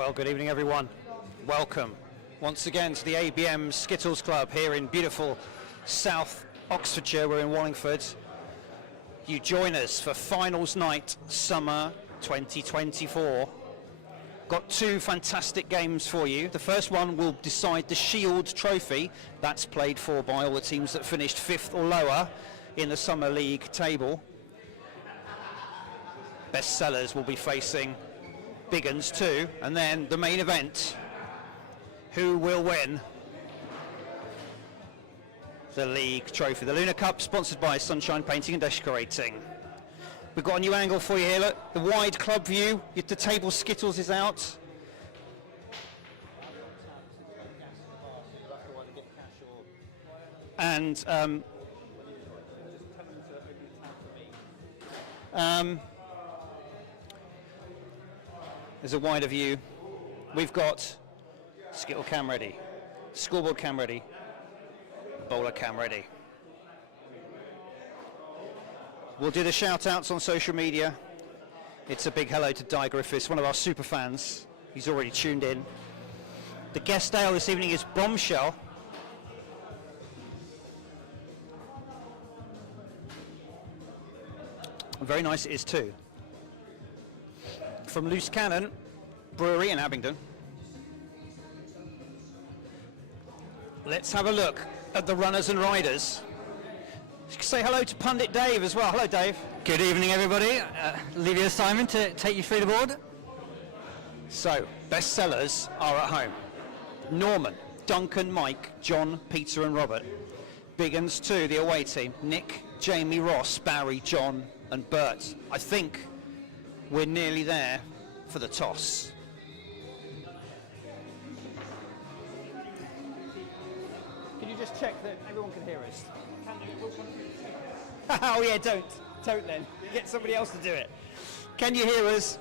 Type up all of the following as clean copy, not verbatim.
Well, good evening, everyone. Welcome once again to the ABM Skittles Club here in beautiful South Oxfordshire. We're in Wallingford. You join us for finals night summer 2024. Got two fantastic games for you. The first one will decide the Shield Trophy. That's played for by all the teams that finished 5th or lower in the Summer League table. Bestsellers will be facing Big Uns too, and then the main event, who will win the league trophy? The Lunar Cup, sponsored by Sunshine Painting and Decorating. We've got a new angle for you here, look, the wide club view, the table Skittles is out. And there's a wider view. We've got Skittle cam ready, scoreboard cam ready, bowler cam ready. We'll do the shout outs on social media. It's a big hello to Di Griffiths, one of our super fans. He's already tuned in. The guest ale this evening is Bombshell. Very nice it is too. From Loose Cannon Brewery in Abingdon. Let's have a look at the runners and riders. Say hello to Pundit Dave as well. Hello, Dave. Good evening, everybody. Leave you assignment to take you through the board. So, bestsellers are at home. Norman, Duncan, Mike, John, Peter and Robert. Big Uns 2, the away team. Nick, Jamie, Ross, Barry, John and Bert. I think we're nearly there for the toss. Can you just check that everyone can hear us? Oh yeah, don't then. Get somebody else to do it. Can you hear us?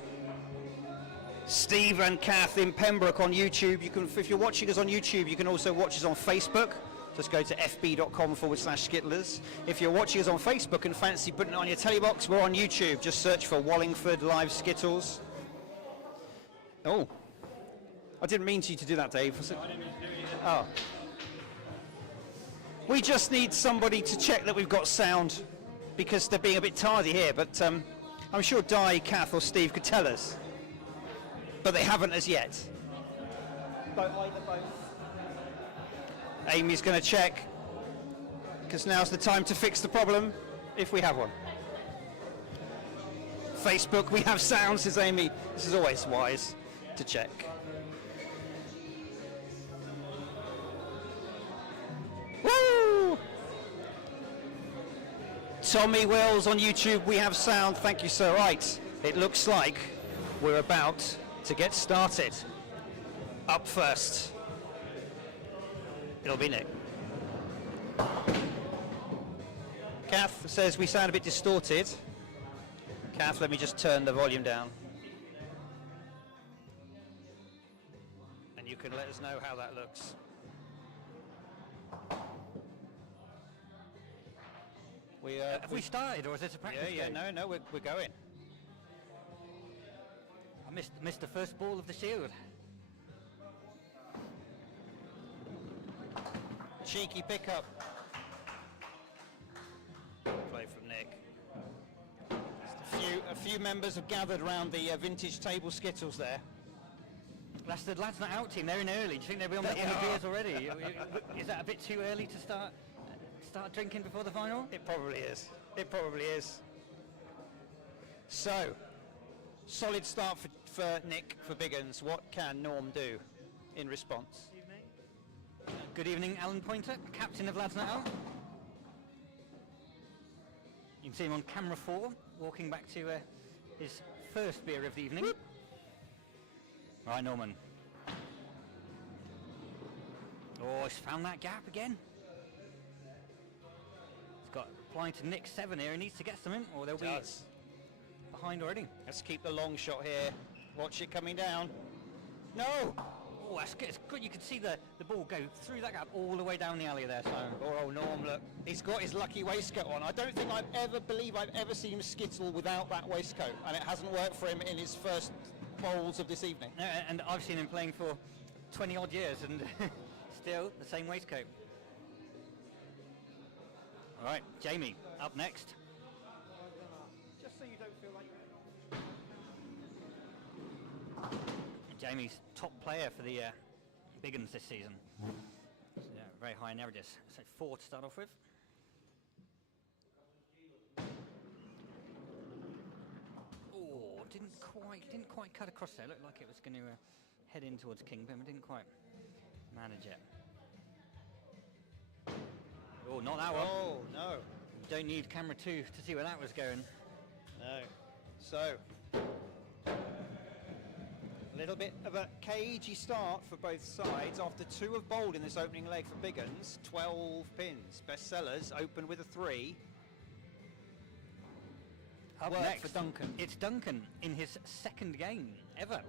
Steve and Kath in Pembroke on YouTube. You can, if you're watching us on YouTube, you can also watch us on Facebook. Just go to fb.com/skittlers. If you're watching us on Facebook and fancy putting it on your telly box, we're on YouTube. Just search for Wallingford Live Skittles. Oh, I didn't mean to do that, Dave. No, I didn't mean to do it either. Oh. We just need somebody to check that we've got sound, because they're being a bit tardy here, but I'm sure Di, Kath or Steve could tell us. But they haven't as yet. Both. Amy's going to check, because now's the time to fix the problem, if we have one. Facebook, we have sound, says Amy. This is always wise to check. Woo! Tommy Wills on YouTube, we have sound. Thank you, sir. Right, it looks like we're about to get started. Up first, it'll be Nick. Kath says we sound a bit distorted. Kath, let me just turn the volume down. And you can let us know how that looks. Have we started, or is it a practice game? No, we're going. I missed the first ball of the Shield. Cheeky pickup. Play from Nick. A few members have gathered around the vintage table Skittles there. That's the lads not out team. They're in early. Do you think they'll be on the beers already? Is that a bit too early to start drinking before the final? It probably is. It probably is. So, solid start for Nick for Big Uns. What can Norm do in response? Good evening, Alan Pointer, captain of Lads Not Out. You can see him on camera 4, walking back to his first beer of the evening. Whoop. Right, Norman. Oh, he's found that gap again. He's got applying to Nick 7 here. He needs to get something, or they'll be behind already. Let's keep the long shot here. Watch it coming down. No! Oh, that's good. It's good. You can see the ball go through that gap all the way down the alley there. So, poor old Norm, look. He's got his lucky waistcoat on. I don't think I've ever seen him skittle without that waistcoat, and it hasn't worked for him in his first bowls of this evening. No, and I've seen him playing for 20 odd years and still the same waistcoat. All right, Jamie, up next. Just so you don't feel like Jamie's top player for the Big Uns this season. So, yeah, very high in averages. So 4 to start off with. Oh, didn't quite cut across there. Looked like it was going to head in towards Kingpin, but didn't quite manage it. Oh, not that one. Oh, no. Don't need camera 2 to see where that was going. No. So, a little bit of a cagey start for both sides. After 2 have bowled in this opening leg for Big Uns, 12 pins. Bestsellers open with a 3. Up Work next for Duncan. It's Duncan in his 2nd game ever.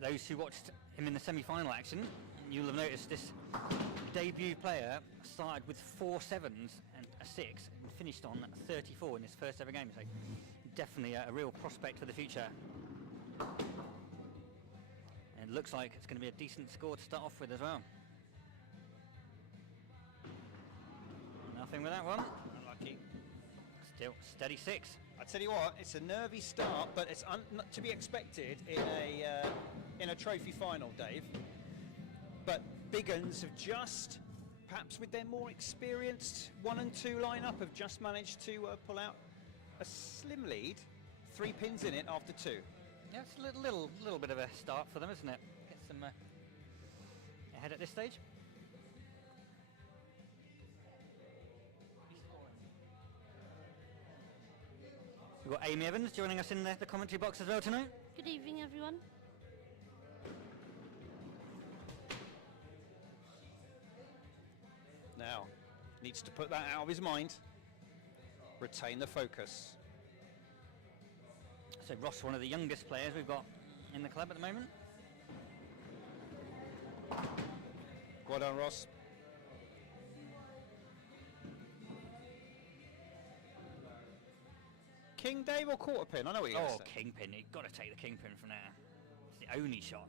Those who watched him in the semi-final action, you'll have noticed this debut player started with 4 sevens and a 6 and finished on 34 in his first ever game. So definitely a real prospect for the future. And it looks like it's going to be a decent score to start off with as well. Nothing with that one. Unlucky. Still steady 6. I tell you what, it's a nervy start, but it's not to be expected in a trophy final, Dave. But Big Uns have just, perhaps with their more experienced 1 and 2 lineup, have just managed to pull out a slim lead. 3 pins in it after 2. Yeah, it's a little bit of a start for them, isn't it? Get some ahead at this stage. We've got Amy Evans joining us in the commentary box as well tonight. Good evening, everyone. Now, needs to put that out of his mind. Retain the focus. So Ross, one of the youngest players we've got in the club at the moment. Well done, Ross. King, Dave, or quarter pin? I know what you're going to say. Kingpin. You've got to take the kingpin from there. It's the only shot.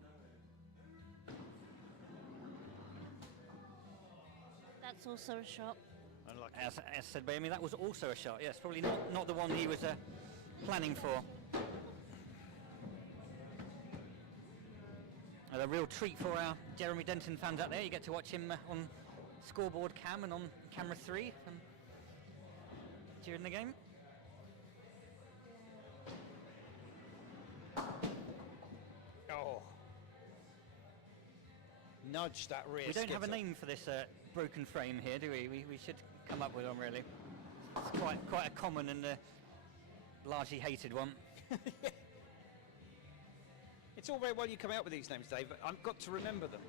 That's also a shot. Unlucky. As said by Amy, that was also a shot. Yes, probably not the one he was planning for. A real treat for our Jeremy Denton fans out there. You get to watch him on scoreboard cam and on camera 3 during the game. Oh. Nudge that rear We don't have a skittle. name for this broken frame here, do we? We should come up with one, really. It's quite a common and largely hated one. It's all very well you come out with these names, Dave, but I've got to remember them.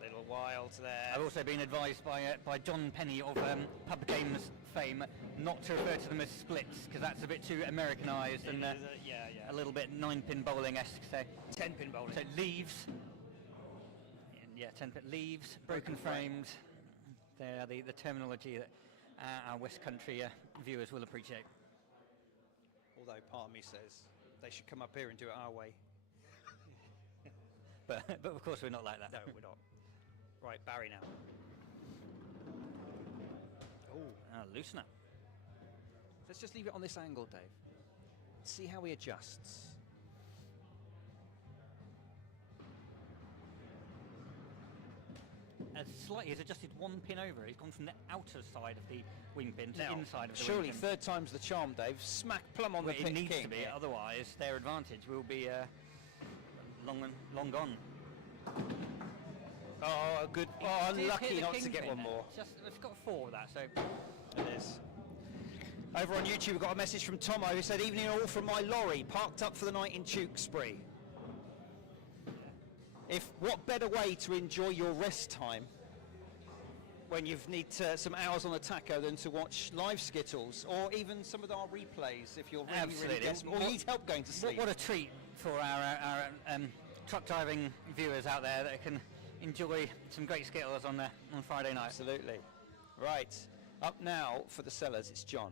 Little wild there. I've also been advised by John Penny of Pub Games fame not to refer to them as splits, because that's a bit too Americanised and a little bit 9-pin bowling-esque. So 10-pin bowling. So leaves. Yeah, 10-pin leaves, broken frames. They are the terminology that our West Country viewers will appreciate. Although part of me says they should come up here and do it our way. But of course we're not like that. No, we're not. Right, Barry now. Oh, Loosener. let's just leave it on this angle, Dave. See how he adjusts. Slightly, he's adjusted 1 pin over. He's gone from the outer side of the wing pin to the inside of the surely wing pin. third time's the charm, Dave. Smack plumb on Well, the it pin needs king. to be, Yeah. otherwise their advantage will be long gone. Oh, good. Oh, Did unlucky hit the not to king get pin one there. more. We've got 4 with that, so It is. Over on YouTube, we've got a message from Tomo who said, "Evening all from my lorry, parked up for the night in Tewkesbury." What better way to enjoy your rest time when you need some hours on the taco than to watch live Skittles or even some of our replays if you're really, Absolutely. really desperate or need help going to sleep. what a treat for our truck driving viewers out there that can enjoy some great Skittles on Friday night. Absolutely. Right, up now for the sellers, it's John.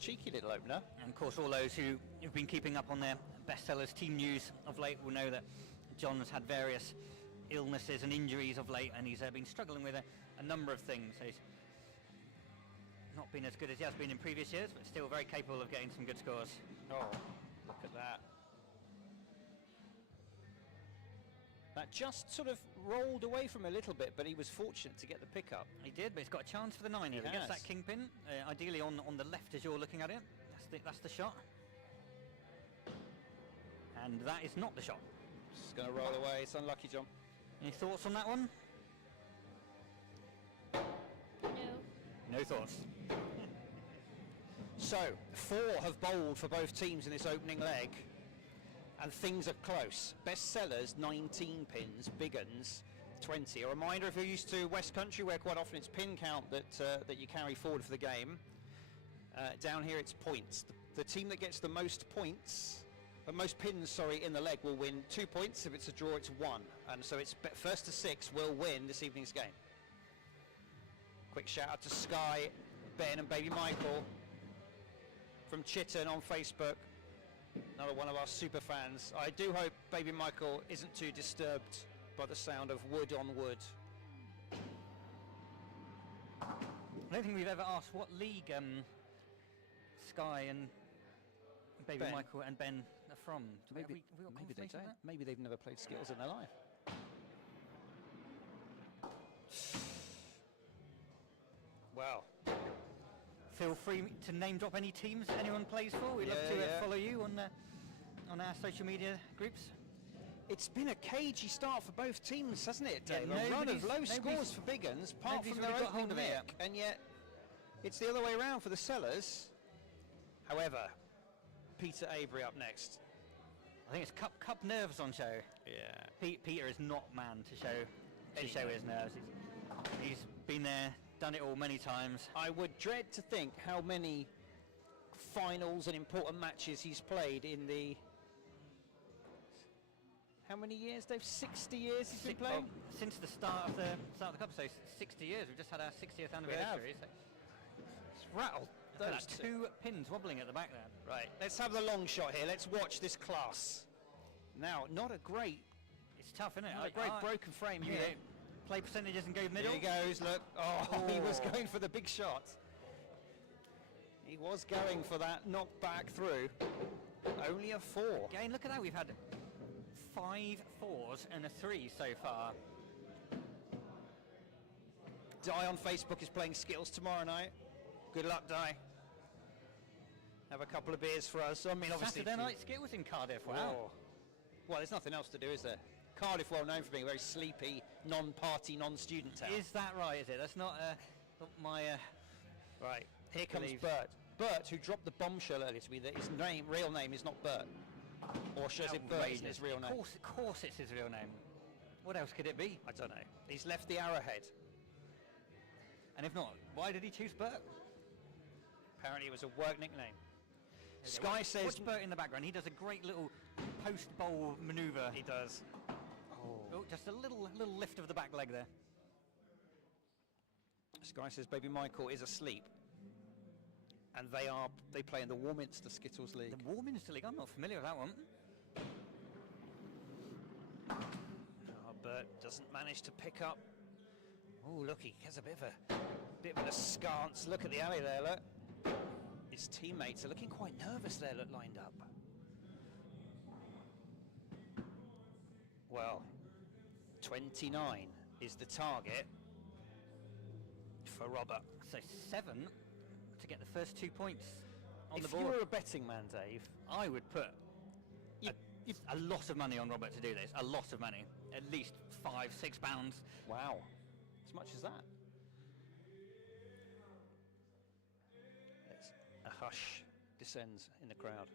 cheeky little opener. And of course, all those who've been keeping up on their bestsellers team news of late will know that John's had various illnesses and injuries of late, and he's been struggling with a number of things. So he's not been as good as he has been in previous years, but still very capable of getting some good scores. Oh, look at that. That just sort of rolled away from a little bit, but he was fortunate to get the pickup. He did, but he's got a chance for the 9. If he gets that kingpin, ideally on the left as you're looking at it, that's the shot. And that is not the shot. It's going to roll away. It's unlucky, John. Any thoughts on that one? No. No thoughts. So, 4 have bowled for both teams in this opening leg, and things are close. Bestsellers, 19 pins. Big Uns, 20. A reminder, if you're used to West Country, where quite often it's pin count that you carry forward for the game, down here it's points. The team that gets the most points, most pins, in the leg will win 2 points. If it's a draw, it's 1. And so it's first to 6 will win this evening's game. Quick shout out to Sky, Ben and Baby Michael from Chitton on Facebook. Another one of our super fans. I do hope Baby Michael isn't too disturbed by the sound of wood on wood. I don't think we've ever asked what league Sky and Baby Ben. Michael and Ben are from. Maybe they don't. Maybe they've never played Skittles in their life. Well, feel free to name drop any teams that anyone plays for. We'd love to follow you on our social media groups. it's been a cagey start for both teams, hasn't it, Dave? A run of low scores for Big Uns, apart from their opening leg, and yet it's the other way around for the Sellers. However, Peter Avery up next. I think it's cup nerves on show. Yeah. Peter is not man to show his nerves. He's been there, done it all many times. I would dread to think how many finals and important matches he's played in the... How many years, Dave? 60 years he's been playing? Since the start of the cup, so 60 years. We've just had our 60th anniversary. So it's rattled. Those two pins wobbling at the back there. Right, let's have the long shot here. Let's watch this class. Now, not a great... It's tough, isn't it? Not a great broken frame here. Play percentages and go middle. Here he goes, look. Oh, he was going for the big shot. He was going for that knockback through. Only a 4. Again, look at that. We've had 5 4s and a 3 so far. Di on Facebook is playing Skittles tomorrow night. Good luck, Di. Have a couple of beers for us. I mean, obviously... Saturday night Skittles in Cardiff, wow. Oh. Well, there's nothing else to do, is there? Cardiff, well known for being a very sleepy, non-party, non-student town. Is that right, is it? That's not my... Right, here comes Bert. Bert, who dropped the bombshell earlier to me that his real name is not Bert. Or should it Bert is his real name? Of course it's his real name. What else could it be? I don't know. He's left the arrowhead. And if not, why did he choose Bert? Apparently it was a work nickname. Sky says... Watch Bert in the background. He does a great little post-bowl manoeuvre. He does. Oh, just a little lift of the back leg there. Sky says Baby Michael is asleep. And they play in the Warminster Skittles League. The Warminster League? I'm not familiar with that one. Oh, Bert doesn't manage to pick up. Oh, look, he has a bit of an askance. Look at the alley there, look. His teammates are looking quite nervous there, look, lined up. Well, 29 is the target for Robert. So 7 to get the first 2 points on the board. If you were a betting man, Dave, I would put a lot of money on Robert to do this. A lot of money. At least £5, £6. Wow. As much as that. A hush descends in the crowd.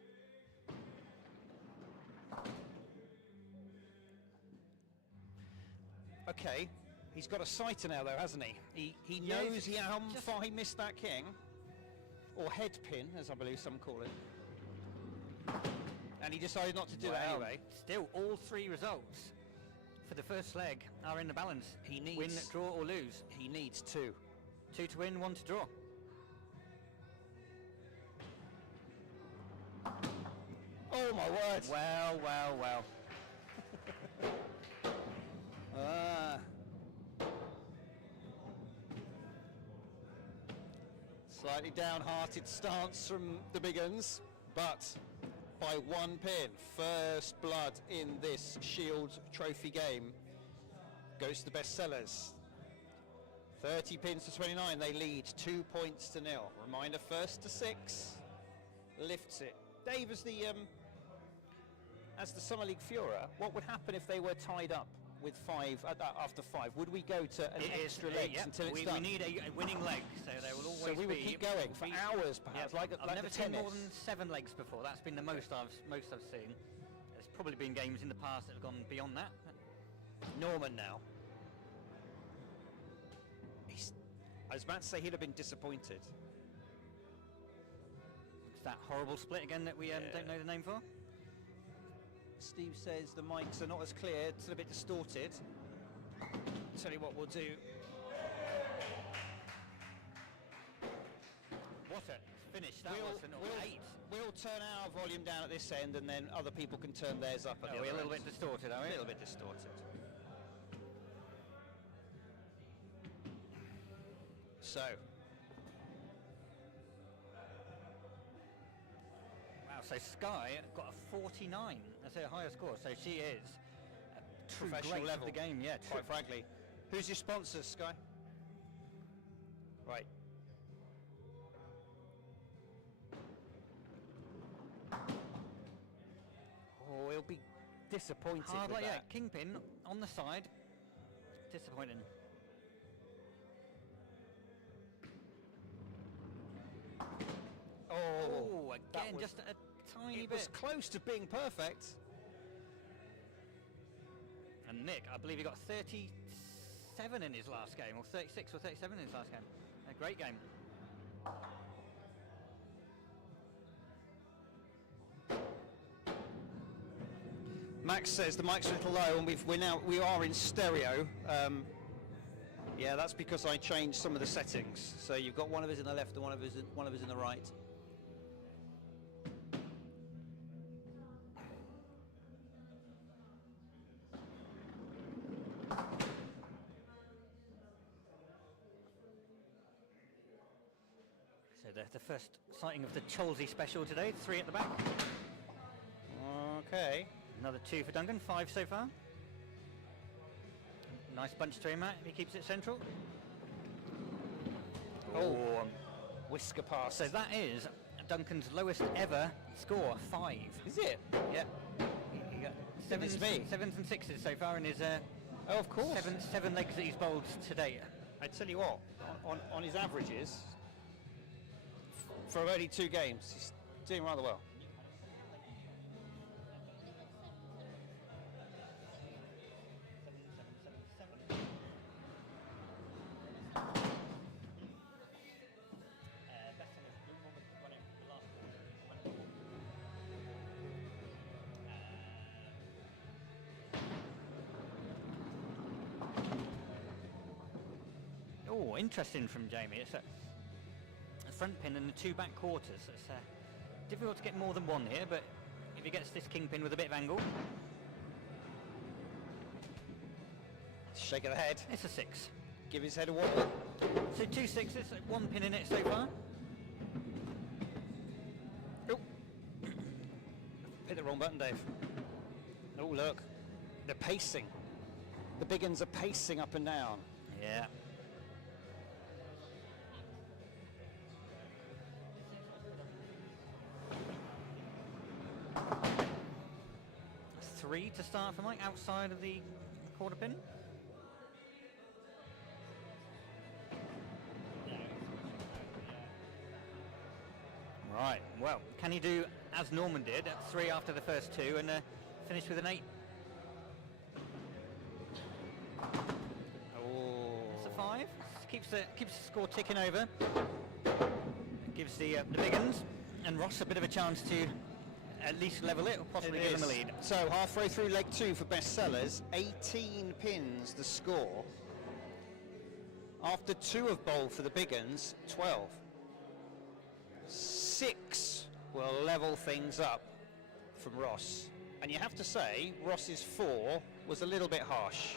Okay, he's got a sighter now though, hasn't he? He knows how far he missed that king. Or head pin, as I believe some call it. And he decided not to do that anyway. Still, all 3 results for the first leg are in the balance. He needs... Win, draw or lose. He needs 2. 2 to win, 1 to draw. Oh my word! Well, well, well. Slightly downhearted stance from the Big Uns, but by 1 pin, first blood in this Shield Trophy game goes to the bestsellers. 30 pins to 29, they lead 2 points to 0. Reminder, first to 6, lifts it. Dave, as the Summer League Furor, what would happen if they were tied up with 5 after 5? Would we go to an extra legs until it's done? We need a winning leg, so there will always be. So we would keep going for hours, perhaps, like I've never the seen tennis. more than 7 legs before. That's been the most I've seen. There's probably been games in the past that have gone beyond that. Norman now. I was about to say he'd have been disappointed. It's that horrible split again that we don't know the name for. Steve says the mics are not as clear, it's a bit distorted. Tell you what we'll do. What a finish that was, an 8. We'll turn our volume down at this end and then other people can turn theirs up at the other We're a little end. bit distorted, are we? A little bit distorted. So. Wow, so Sky got a 49 as her highest score, so she is a true Professional great level of the game, yeah. Quite frankly. Who's your sponsors, Sky? Right. Oh, he'll be disappointed Hard with like, yeah, that. Kingpin on the side. Disappointing. Oh, again, just a tiny it bit. was close to being perfect. And Nick, I believe he got 37 in his last game, or 36 or 37 in his last game. A great game. Max says the mic's a little low, and we are in stereo. Yeah, that's because I changed some of the settings. So you've got one of us in the left and one of us in the right. So the first sighting of the Cholsey special today, 3 at the back. Okay. Another 2 for Duncan, 5 so far. Nice bunch to him at, he keeps it central. Oh, whisker pass. So that is Duncan's lowest ever score, 5. Is it? Yeah. He got Goodness me. 7s and 6s so far in his Oh, of course. seven legs that he's bowled today. I tell you what, on his averages, for only 2 games, he's doing rather well. Oh, interesting from Jamie. It's a front pin and the 2 back quarters. It's difficult to get more than 1 here, but if he gets this kingpin with a bit of angle, Shake of the head. it's a 6. Give his head a wobble. So 2 6s, 1 pin in it so far. Oh. Hit the wrong button, Dave. Oh, look. They're pacing. The Big Uns are pacing up and down. Yeah. That's 3 to start for Mike, outside of the quarter pin. Right, well, can he do as Norman did at 3 after the first 2 and finish with an 8? Oh. That's a 5. Keeps the score ticking over. Gives the Big Uns and Ross a bit of a chance to at least level it or possibly give him the lead. So halfway through leg 2 for bestsellers, 18 pins the score. After 2 of bowl for the Big Uns, 12. 6 will level things up from Ross. And you have to say, Ross's 4 was a little bit harsh.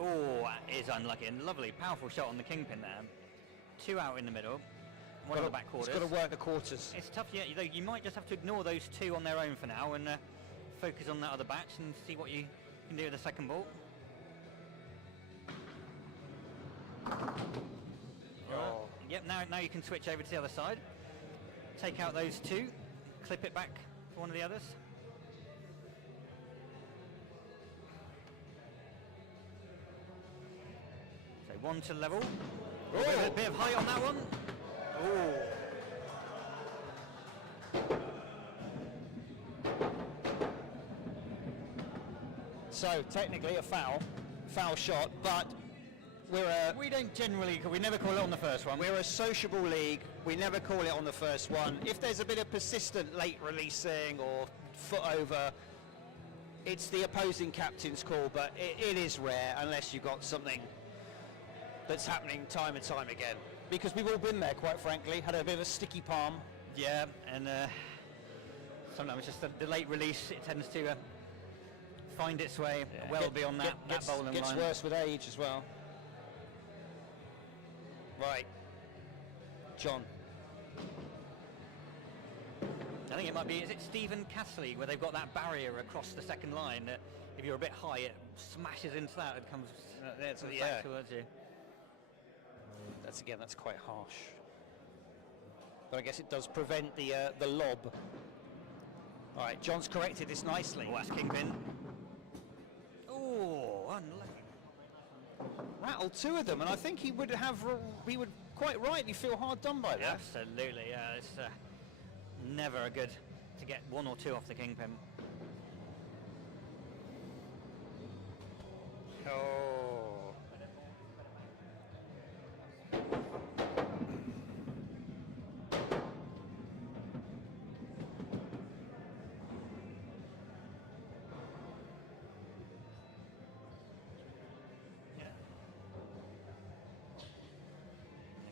Oh, that is unlucky. And lovely, powerful shot on the kingpin there. 2 out in the middle, 1 on the back quarters. It's got to work the quarters. It's tough, yeah. You might just have to ignore those 2 on their own for now and focus on that other batch and see what you can do with the second ball. Oh. Yep, now you can switch over to the other side. Take out those 2, clip it back for one of the others. So 1 to level. Oh. A bit of height on that one. So technically a foul shot, but We don't generally, we never call it on the first one. we're a sociable league. We never call it on the first one. If there's a bit of persistent late releasing or foot over, it's the opposing captain's call, but it is rare unless you've got something that's happening time and time again. Because we've all been there, quite frankly, had a bit of a sticky palm. Yeah, and sometimes just the late release, it tends to find its way well beyond that bowling gets line. worse with age as well. Right. John. I think it might be, is it Stephen Castley, where they've got that barrier across the second line that if you're a bit high, it smashes into that and comes back towards you. That's quite harsh. But I guess it does prevent the lob. All right, John's corrected this nicely. Oh, that's kingpin. Oh, unlucky. Rattled 2 of them, and I think he would quite rightly feel hard done by that. Absolutely, yeah. It's never a good to get 1 or 2 off the kingpin. Oh.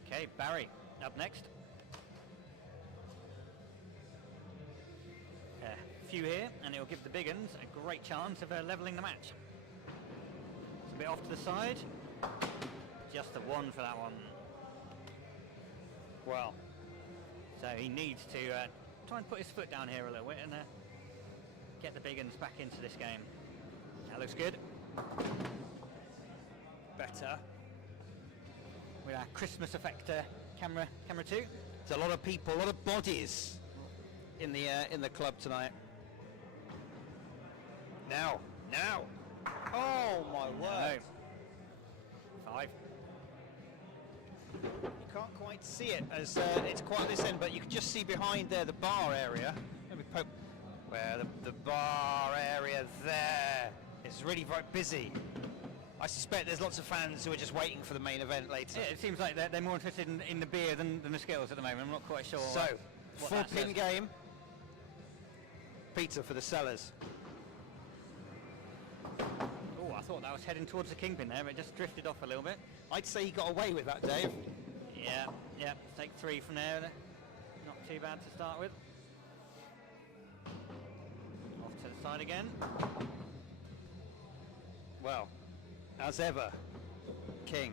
Okay, Barry up next. A few here, and it will give the Big Uns a great chance of levelling the match. It's a bit off to the side. Just a 1 for that one. Well, So he needs to try and put his foot down here a little bit and get the Big Uns back into this game. That looks good. better. With our Christmas effect camera 2. There's a lot of people, a lot of bodies in the club tonight. Now. Oh my word! 5. You can't quite see it as it's quite at this end, but you can just see behind there the bar area. Let me poke where the bar area there is really very busy. I suspect there's lots of fans who are just waiting for the main event later. Yeah, it seems like they're more interested in the beer than the Skittles at the moment. I'm not quite sure. So, what 4-pin that says. game. Peter for the Sellers. Oh, I thought that was heading towards the kingpin there, but it just drifted off a little bit. I'd say he got away with that, Dave. Yeah. Take 3 from there. Not too bad to start with. Off to the side again. Well, as ever, King.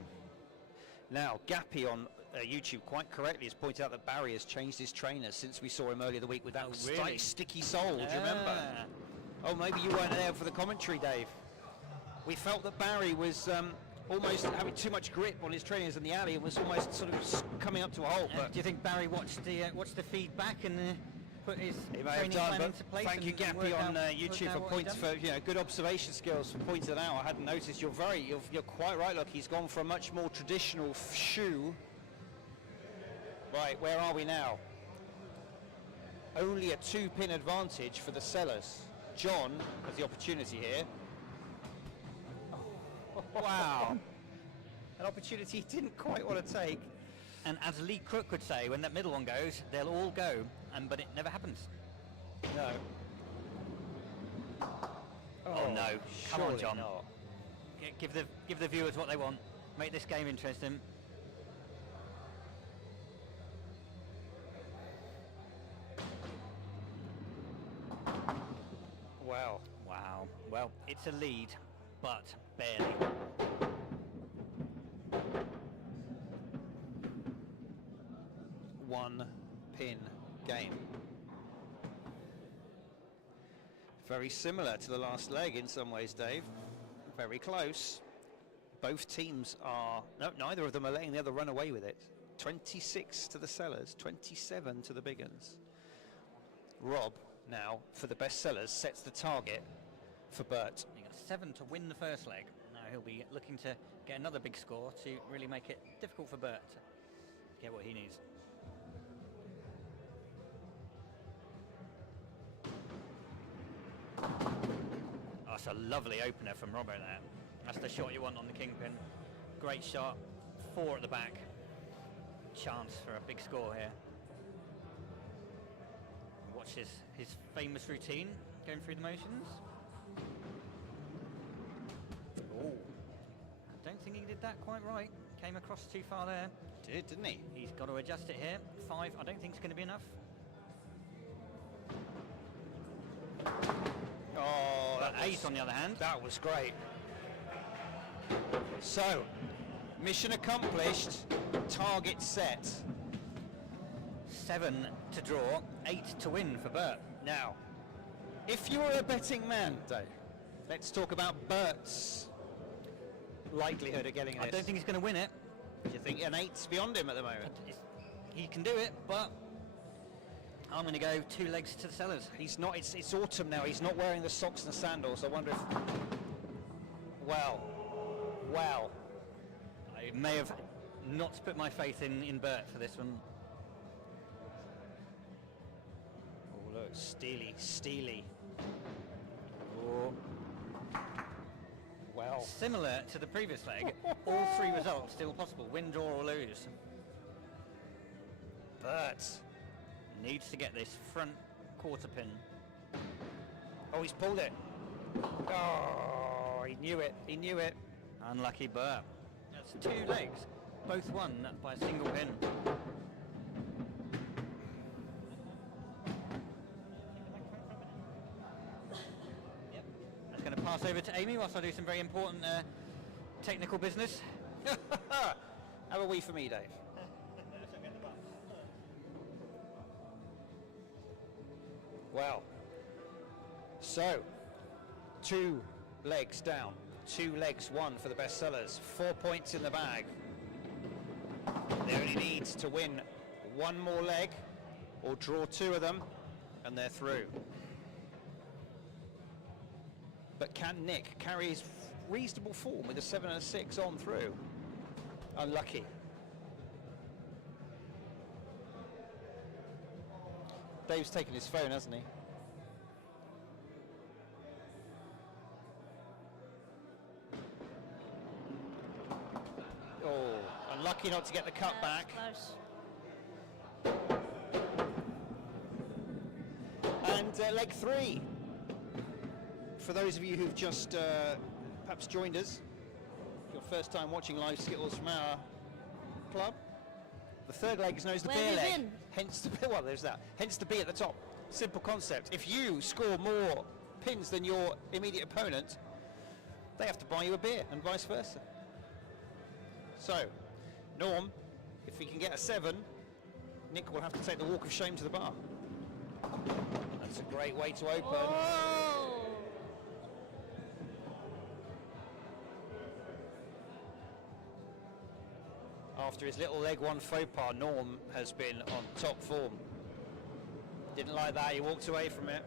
Now, Gappy on YouTube quite correctly has pointed out that Barry has changed his trainers since we saw him earlier the week with that really? sticky sole. Do you remember? Oh, maybe you weren't there for the commentary, Dave. We felt that Barry was almost having too much grip on his trainers in the alley and was almost sort of coming up to a halt. But Do you think Barry watched the feedback and put his he may have training done, plan but into place? thank you, and Gappy, worked on out- YouTube worked for out what points he'd for done? good observation skills for pointing it out. I hadn't noticed. You're quite right. Look, he's gone for a much more traditional shoe. Right, where are we now? Only a 2-pin advantage for the Sellers. John has the opportunity here. Wow. An opportunity he didn't quite want to take. And as Lee Crook would say, when that middle one goes, they'll all go, but it never happens. No. Oh, no. Come on, surely John. not. Give the viewers what they want. Make this game interesting. It's a lead, but barely. One pin game. Very similar to the last leg in some ways, Dave. Very close. Both teams are, no, neither of them are letting the other run away with it. 26 to the Sellers, 27 to the Big Uns. Rob now, for the best Sellers, sets the target for Bert. He got 7 to win the first leg. Now he'll be looking to get another big score to really make it difficult for Bert to get what he needs. Oh, that's a lovely opener from Robbo there. That's the shot you want on the kingpin. Great shot, 4 at the back. Chance for a big score here. Watch his famous routine, going through the motions. Oh, I don't think he did that quite right. Came across too far there. Did, didn't he? He's got to adjust it here. 5, I don't think it's going to be enough. Oh, But 8 on the other hand. that was great. So, mission accomplished, target set. 7 to draw, 8 to win for Bert. Now, if you were a betting man, Dave, let's talk about Bert's likelihood of getting this. I don't think he's going to win it. Do you think an 8's beyond him at the moment? He can do it, but I'm going to go 2 legs to the Sellers. He's not, it's autumn now, he's not wearing the socks and the sandals. I wonder if, well, I may have not put my faith in Bert for this one. oh look, steely. Oh. Well, Similar to the previous leg, all 3 results still possible, win, draw or lose. Bert. Needs to get this front quarter pin. Oh, he's pulled it. Oh, he knew it. Unlucky Bert. That's 2 legs, both won by a single pin. That's going to pass over to Amy whilst I do some very important technical business. Have a wee for me, Dave. Well, so 2 legs down, 2 legs won for the best sellers, 4 points in the bag. They only need to win 1 more leg or draw 2 of them and they're through. But can Nick carry his reasonable form with a 7 and a 6 on through? Unlucky. Dave's taken his phone, hasn't he? Oh, unlucky not to get the cut back. Close. And leg 3. For those of you who've just perhaps joined us, your first time watching live Skittles from our club, the third leg is known as the Where beer have you leg. been? Hence the well, there's that. Hence the B at the top. Simple concept. If you score more pins than your immediate opponent, they have to buy you a beer, and vice versa. So, Norm, if he can get a 7, Nick will have to take the walk of shame to the bar. That's a great way to open. Oh! After his little leg 1 faux pas, Norm has been on top form. Didn't like that, he walked away from it.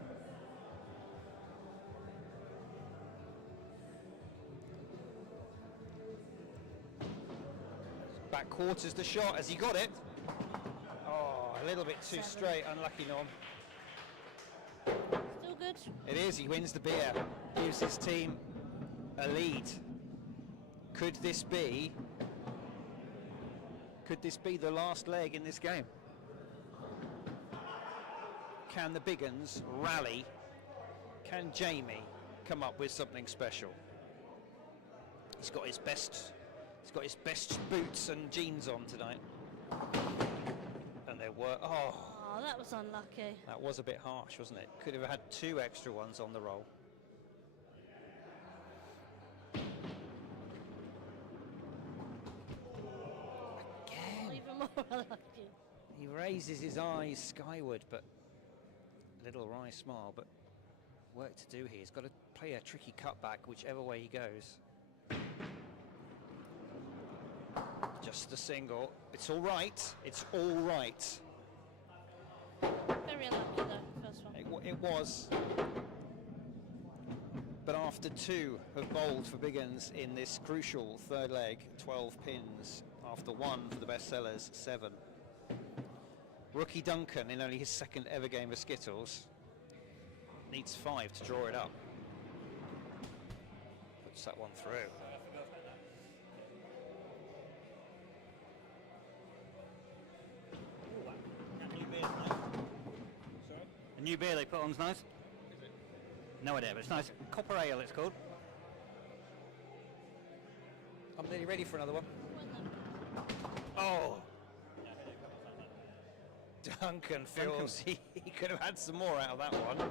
Back quarters the shot, has he got it? Oh, a little bit too 7. straight, unlucky Norm. Still good. It is, he wins the beer, gives his team a lead. Could this be the last leg in this game? Can the Big Uns rally? Can Jamie come up with something special? He's got his best boots and jeans on tonight. And there were Oh, that was unlucky. that was a bit harsh, wasn't it? Could have had 2 extra ones on the roll. He raises his eyes skyward, but little wry smile, but work to do here. He's got to play a tricky cutback whichever way he goes. Just a single. It's all right. It's all right. Very unlucky though, first one. It was. But after two have bowled for Big Uns in this crucial third leg, 12 pins. After one for the bestsellers, 7. Rookie Duncan, in only his second ever game of Skittles, needs 5 to draw it up. Puts that one through. The new beer they put on's nice. No idea, but it's nice. Copper Ale, it's called. I'm nearly ready for another one. Oh! Duncan feels he could have had some more out of that one.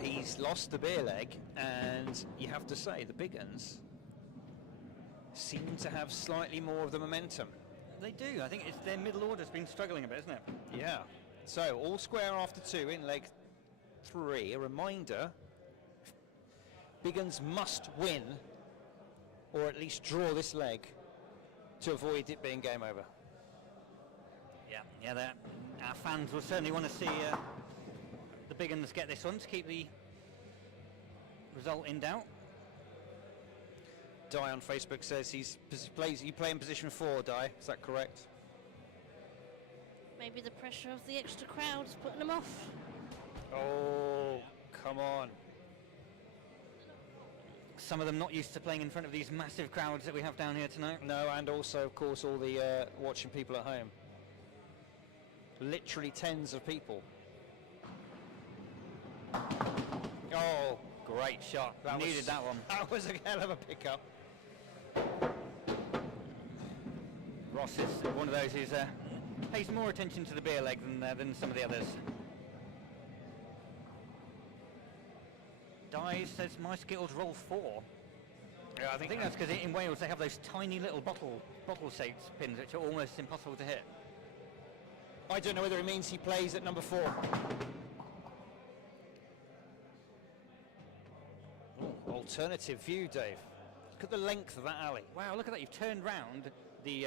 He's lost the beer leg, and you have to say the Big Uns seem to have slightly more of the momentum. They do. I think it's their middle order's been struggling a bit, isn't it? Yeah. So all square after 2 in leg 3. A reminder: Big Uns must win, or at least draw this leg, to avoid it being game over. Yeah. Our fans will certainly want to see the Big Uns get this one to keep the result in doubt. Di on Facebook says you play in position 4, Di. Is that correct? Maybe the pressure of the extra crowd's putting them off. Oh, come on. Some of them not used to playing in front of these massive crowds that we have down here tonight. No, and also, of course, all the watching people at home. Literally tens of people. Oh, Great shot. Needed that one. That was a hell of a pickup. Ross is one of those who's pays more attention to the beer leg than some of the others. Dies says my Skittles roll 4. Yeah, I think that's because in Wales they have those tiny little bottle-shaped pins which are almost impossible to hit. I don't know whether it means he plays at number 4. Ooh, alternative view, Dave. Look at the length of that alley. Wow, look at that. You've turned round the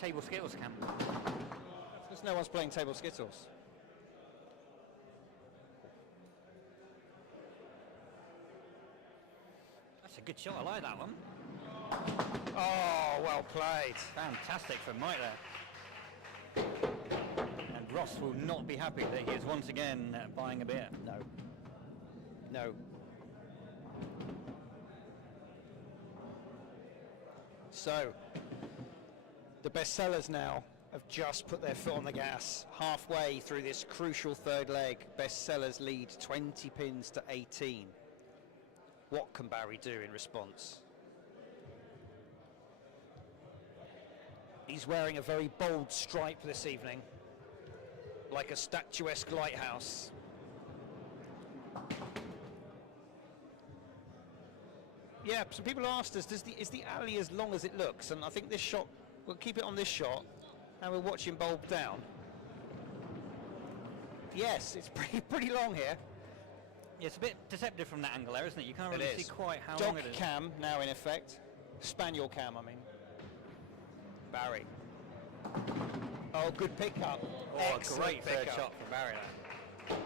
table Skittles camp. Because no one's playing table Skittles. That's a good shot. I like that one. Oh, well played. Fantastic from Mike there. And Ross will not be happy that he is once again buying a beer. No. No. So, the bestsellers now have just put their foot on the gas. Halfway through this crucial third leg, bestsellers lead 20 pins to 18. What can Barry do in response? He's wearing a very bold stripe this evening, like a statuesque lighthouse. Yeah, some people asked us, is the alley as long as it looks? And I think this shot, we'll keep it on this shot, and we'll watch him bulb down. Yes, it's pretty long here. Yeah, it's a bit deceptive from that angle there, isn't it? You can't It really is. see quite how Dog long it is. cam now in effect. Spaniel cam, I mean. Barry. Oh, good pickup. Oh, Excellent great third pickup. shot from Barry there.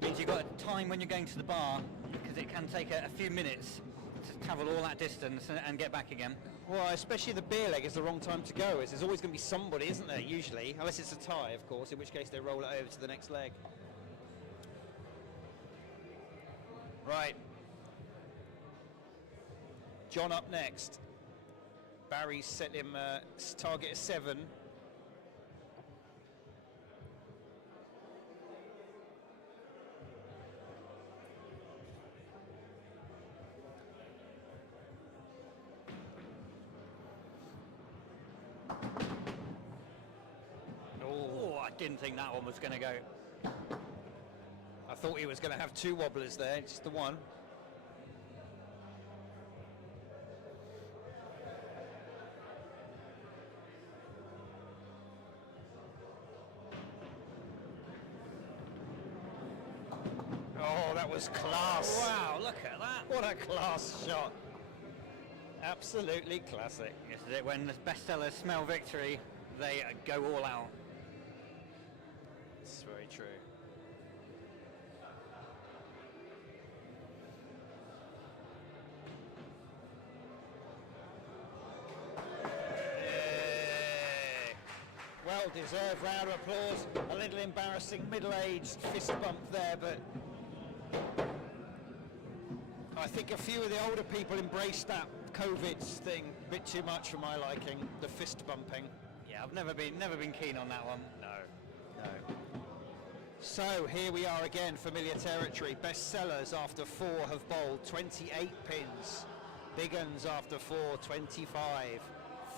It means you've got time when you're going to the bar, because it can take a few minutes to travel all that distance and get back again. Well, especially the beer leg is the wrong time to go. There's always going to be somebody, isn't there, usually? Unless it's a tie, of course, in which case they roll it over to the next leg. Right. John up next. Barry's set him target of 7. Oh, I didn't think that one was going to go. I thought he was going to have 2 wobblers there, just the one. that was class. Wow, look at that. What a class shot. Absolutely classic. This is it, when the bestsellers smell victory, they go all out. It's very true. Well deserved round of applause. A little embarrassing middle-aged fist bump there, but I think a few of the older people embraced that COVID thing a bit too much for my liking, the fist bumping. Yeah, I've never been keen on that one. No. So here we are again, familiar territory. Bestsellers after 4 have bowled 28 pins. Big Uns after 4, 25.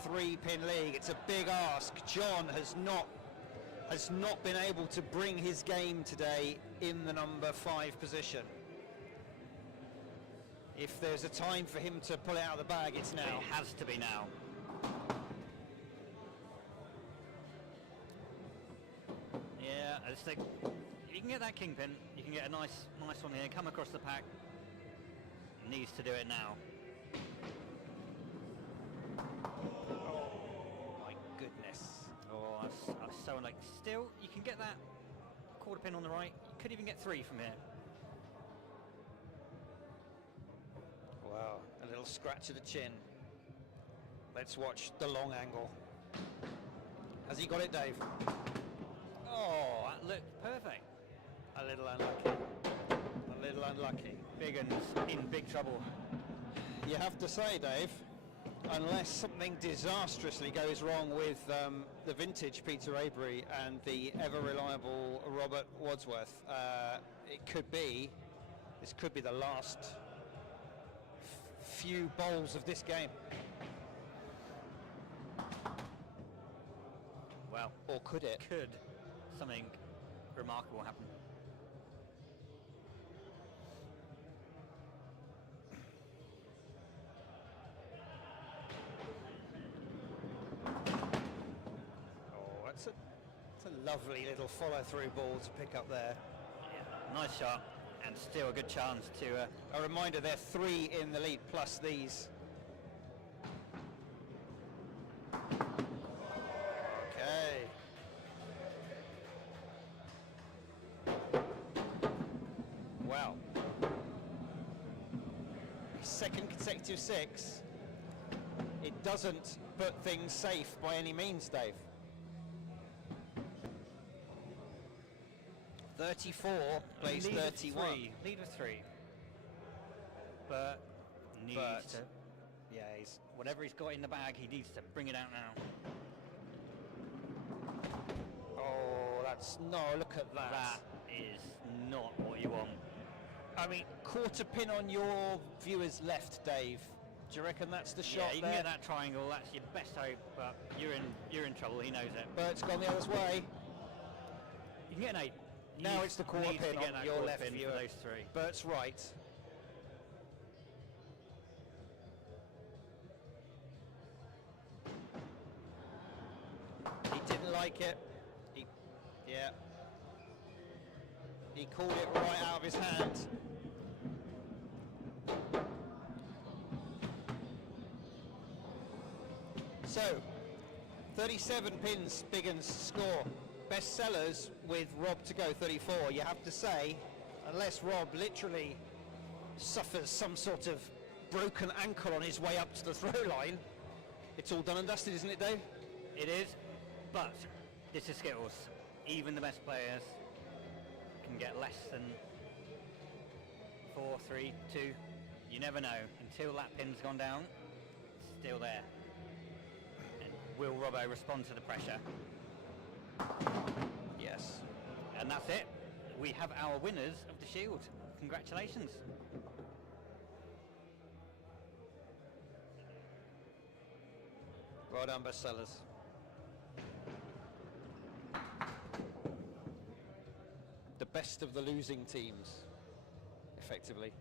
3-pin league. It's a big ask. John has not been able to bring his game today in the number 5 position. If there's a time for him to pull it out of the bag, it's now. It has to be now. Yeah, I just think you can get that kingpin. You can get a nice one here. Come across the pack. Needs to do it now. Oh, that's so like. Still, you can get that quarter pin on the right. You could even get 3 from here. Wow, a little scratch of the chin. Let's watch the long angle. Has he got it, Dave? Oh, that looked perfect. A little unlucky. A little unlucky. Big Uns in big trouble. You have to say, Dave, unless something disastrously goes wrong with the vintage Peter Avery and the ever-reliable Robert Wadsworth, this could be the last few bowls of this game. Well, or could it? Could something remarkable happen? It's a lovely little follow-through ball to pick up there. Yeah, nice shot, and still a good chance to... A reminder, they're 3 in the lead, plus these. Okay. Wow. Second consecutive 6. It doesn't put things safe by any means, Dave. 34 plays 31. Lead with 3. But needs to. Yeah, whatever he's got in the bag, he needs to bring it out now. Oh, that's no. Look at that. That is not what you want. I mean, quarter pin on your viewer's left, Dave. Do you reckon that's the shot? Yeah, you can get that triangle. That's your best hope, but you're in trouble. He knows it. Bert's gone the other way. You can get an 8. Now it's the quarter pin on your left viewer. For those 3. Bert's right. He didn't like it. He called it right out of his hand. So, 37 pins, Big Uns score. Bestsellers with Rob to go 34. You have to say, unless Rob literally suffers some sort of broken ankle on his way up to the throw line, it's all done and dusted, isn't it, Dave? It is, but this is Skittles. Even the best players can get less than 4, 3, 2. You never know. Until that pin's gone down, it's still there. And will Robbo respond to the pressure? Yes. And that's it. We have our winners of the Shield. Congratulations. Well done, Bestsellers. The best of the losing teams, effectively.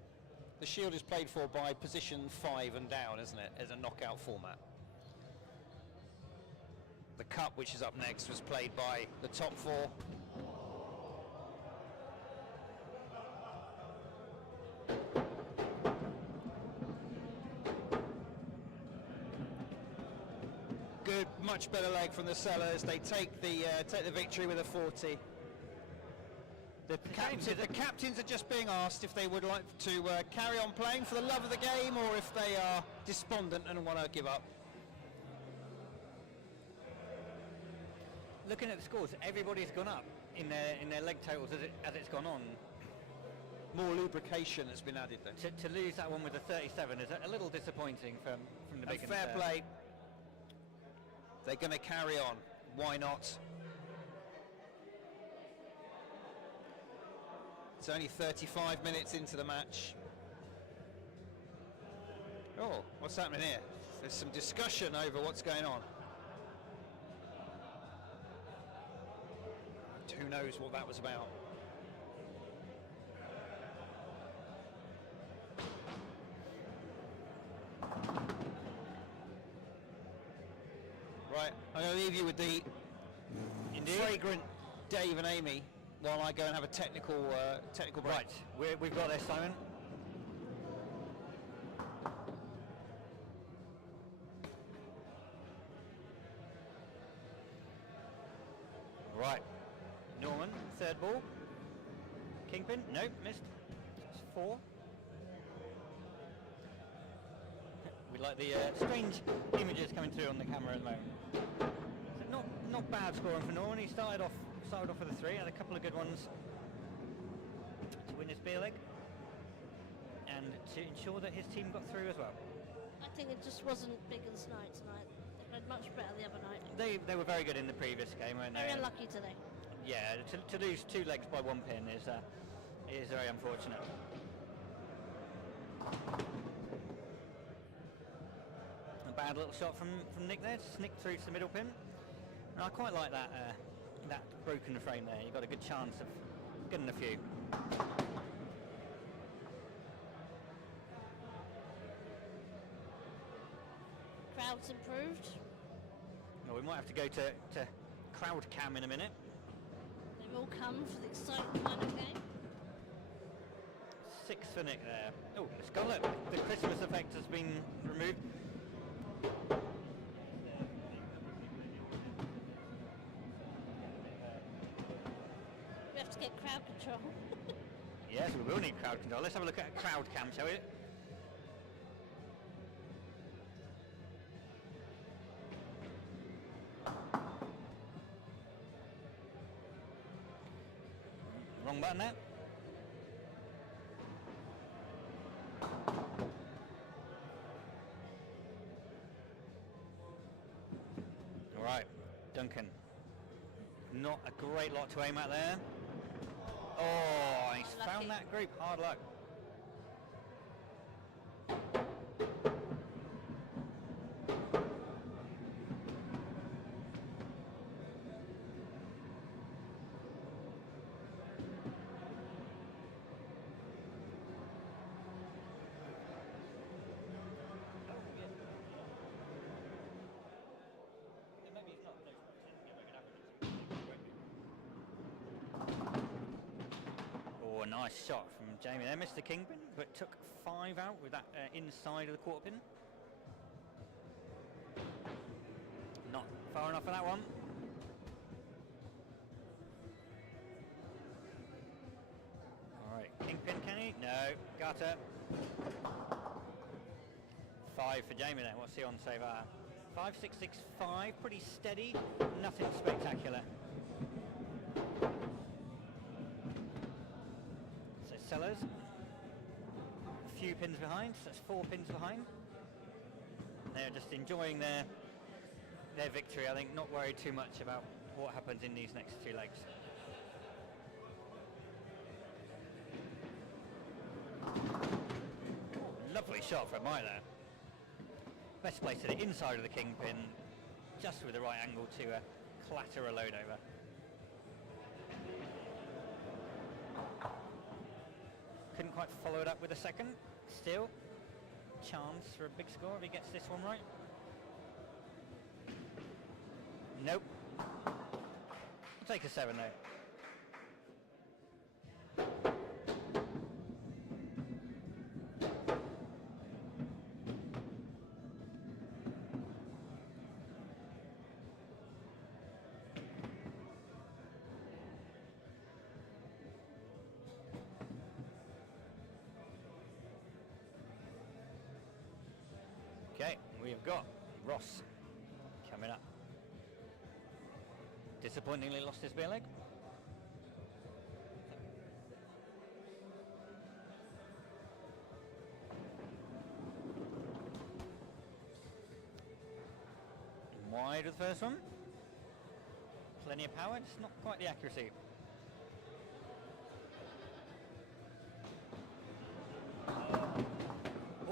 The Shield is played for by position 5 and down, isn't it, as a knockout format. The Cup, which is up next, was played by the top 4. Good, much better leg from the Sellers. They take the victory with a 40. The captains are just being asked if they would like to carry on playing for the love of the game, or if they are despondent and want to give up. Looking at the scores, everybody's gone up in their leg totals as it's gone on. More lubrication has been added then. To lose that one with a 37 is a little disappointing from the Big Uns. Fair play. They're going to carry on. Why not? It's only 35 minutes into the match. Oh, what's happening here? There's some discussion over what's going on. Who knows what that was about? Right, I'm going to leave you with the fragrant Dave and Amy while I go and have a technical break. Right, we've got this, Simon. Right, Norman, third ball. Kingpin, no, missed. It's 4. We like the strange images coming through on the camera at the moment. So not bad scoring for Norman. He started off with a 3, had a couple of good ones to win his beer leg and to ensure that his team got through as well. I think it just wasn't Big Uns night tonight. They played much better the other night. They were very good in the previous game, weren't they? Very unlucky today. Yeah, to lose 2 legs by 1 pin is very unfortunate. A bad little shot from Nick there, snicked through to the middle pin. And I quite like that broken frame there. You've got a good chance of getting a few. Crowd's improved. Well, we might have to go to crowd cam in a minute. They've all come for the exciting final game. 6 for Nick there. Oh, Scarlet, the Christmas effect has been removed. We have to get crowd control. Yes, we will need crowd control. Let's have a look at a crowd cam, shall we? Wrong button there. All right, Duncan. Not a great lot to aim at there. Oh, he's Lucky. found that group. Hard luck. Oh, a nice shot from Jamie there. Missed the Kingpin, but took 5 out with that inside of the quarter pin. Not far enough for that one. All right, Kingpin, can he? No, gutter. 5 for Jamie there. What's he on so far? 5, 6, 6, 5. Pretty steady. Nothing spectacular. So Sellers, a few pins behind. So that's 4 pins behind. They're just enjoying their victory. I think not worried too much about what happens in these next 2 legs. Lovely shot from Mai there. Best place to the inside of the Kingpin, just with the right angle to clatter a load over. Couldn't quite follow it up with a second. Still, chance for a big score if he gets this one right. Nope. I'll take a 7 though. got Ross coming up. Disappointingly lost his beer leg. Wide with the first one. Plenty of power, just not quite the accuracy.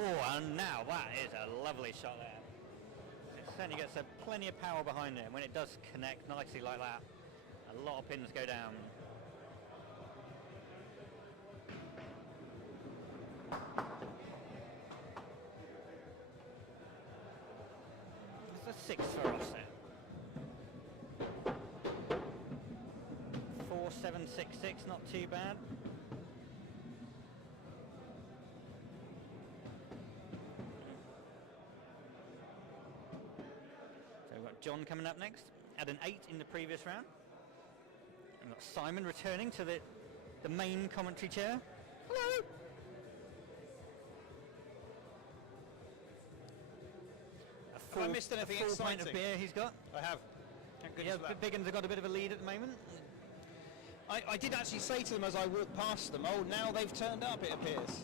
Oh, and now that is a lovely shot there. It certainly gets plenty of power behind it. When it does connect nicely like that, a lot of pins go down. It's a 6 for us there. 4-7-6-6, not too bad. So we've got John coming up next. Had an 8 in the previous round. And we've got Simon returning to the main commentary chair. Hello! Have I missed anything full exciting? pint of beer he's got. I have. Thank goodness for that. Big Uns have got a bit of a lead at the moment. I did actually say to them as I walked past them, oh, now they've turned up, it appears.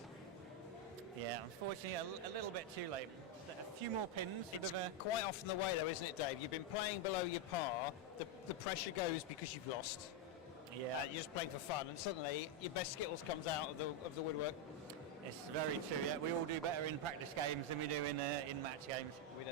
Yeah, unfortunately a little bit too late. A few more pins. It's quite often the way though, isn't it, Dave? You've been playing below your par, the pressure goes because you've lost. Yeah. You're just playing for fun, and suddenly your best Skittles comes out of the woodwork. It's very true, yeah. We all do better in practice games than we do in match games. We do.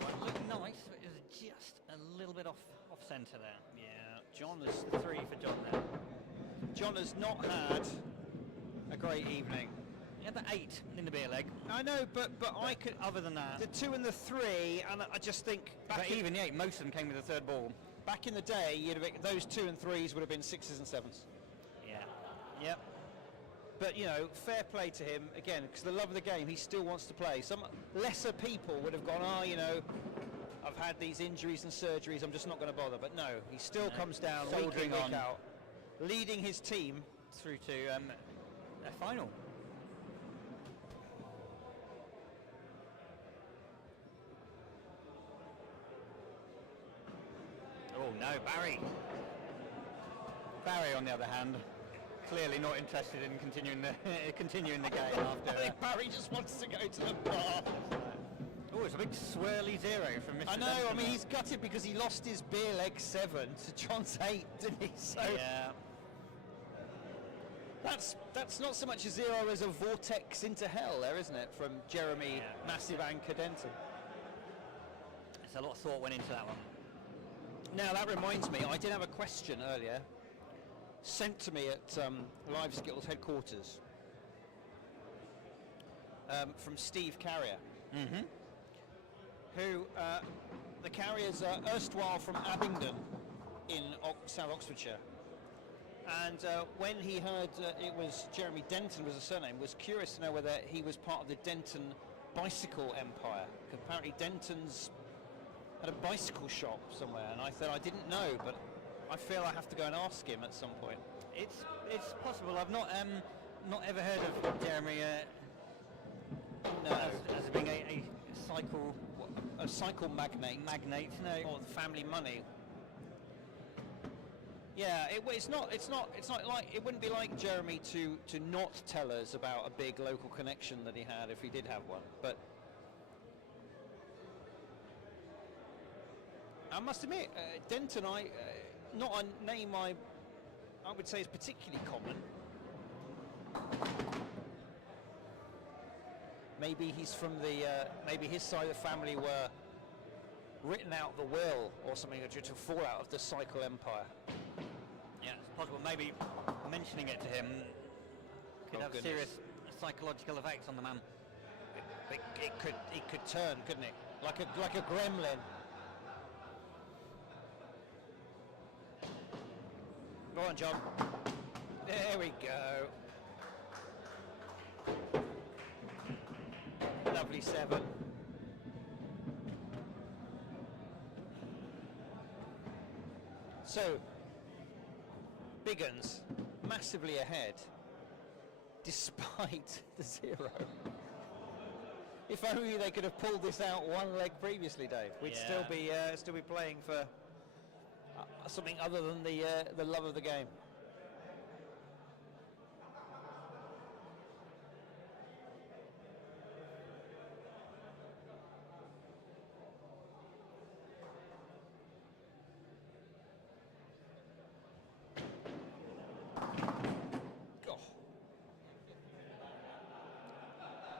It looked nice, but it was just a little bit off centre there. Yeah, John has 3 for John there. John has not had a great evening. He had the 8 in the beer leg. I know, but I could. Other than that, The 2 and the 3, and I just think but even the 8, most of them came with the third ball. back in the day, those 2 and 3s would have been 6s and 7s. Yeah. Yep. But you know, fair play to him again, because the love of the game, he still wants to play. Some lesser people would have gone, I've had these injuries and surgeries, I'm just not going to bother. But no, he still comes down week in, Soldiering week on. out, leading his team Through to a final. Oh no, Barry. Barry, on the other hand, clearly not interested in continuing the game I after. think Barry just wants to go to the bar. Oh, it's a big swirly 0 from Mr. I know, Denton there. he's gutted because he lost his beer leg 7 to John's 8, didn't he? So Yeah. that's not so much a 0 as a vortex into hell there, isn't it? From Jeremy Yeah. Massive Anchor Denton. There's a lot of thought went into that one. Now that reminds me, I did have a question earlier sent to me at Live Skittles headquarters from Steve Carrier, who the Carriers are erstwhile from Abingdon in South Oxfordshire, and when he heard it was Jeremy Denton was the surname, was curious to know whether he was part of the Denton bicycle empire. Apparently Denton's had a bicycle shop somewhere, and I said I didn't know, but I feel I have to go and ask him at some point. It's possible. I've not ever heard of Jeremy No, as being a cycle a cycle magnate. magnate. No. Or the family money. Yeah, it's not like it wouldn't be like Jeremy to not tell us about a big local connection that he had if he did have one, but. I must admit, Denton, not a name I would say is particularly common. Maybe he's from maybe his side of the family were written out the will or something to fall out of the cycle empire. Yeah, it's possible. Maybe mentioning it to him could Oh, have goodness. serious psychological effects on the man. It could turn, couldn't it? Like a gremlin. Go on, John. There we go. Lovely 7. So, Big Uns massively ahead, despite the 0. If only they could have pulled this out one leg previously, Dave. We'd still be playing for something other than the love of the game.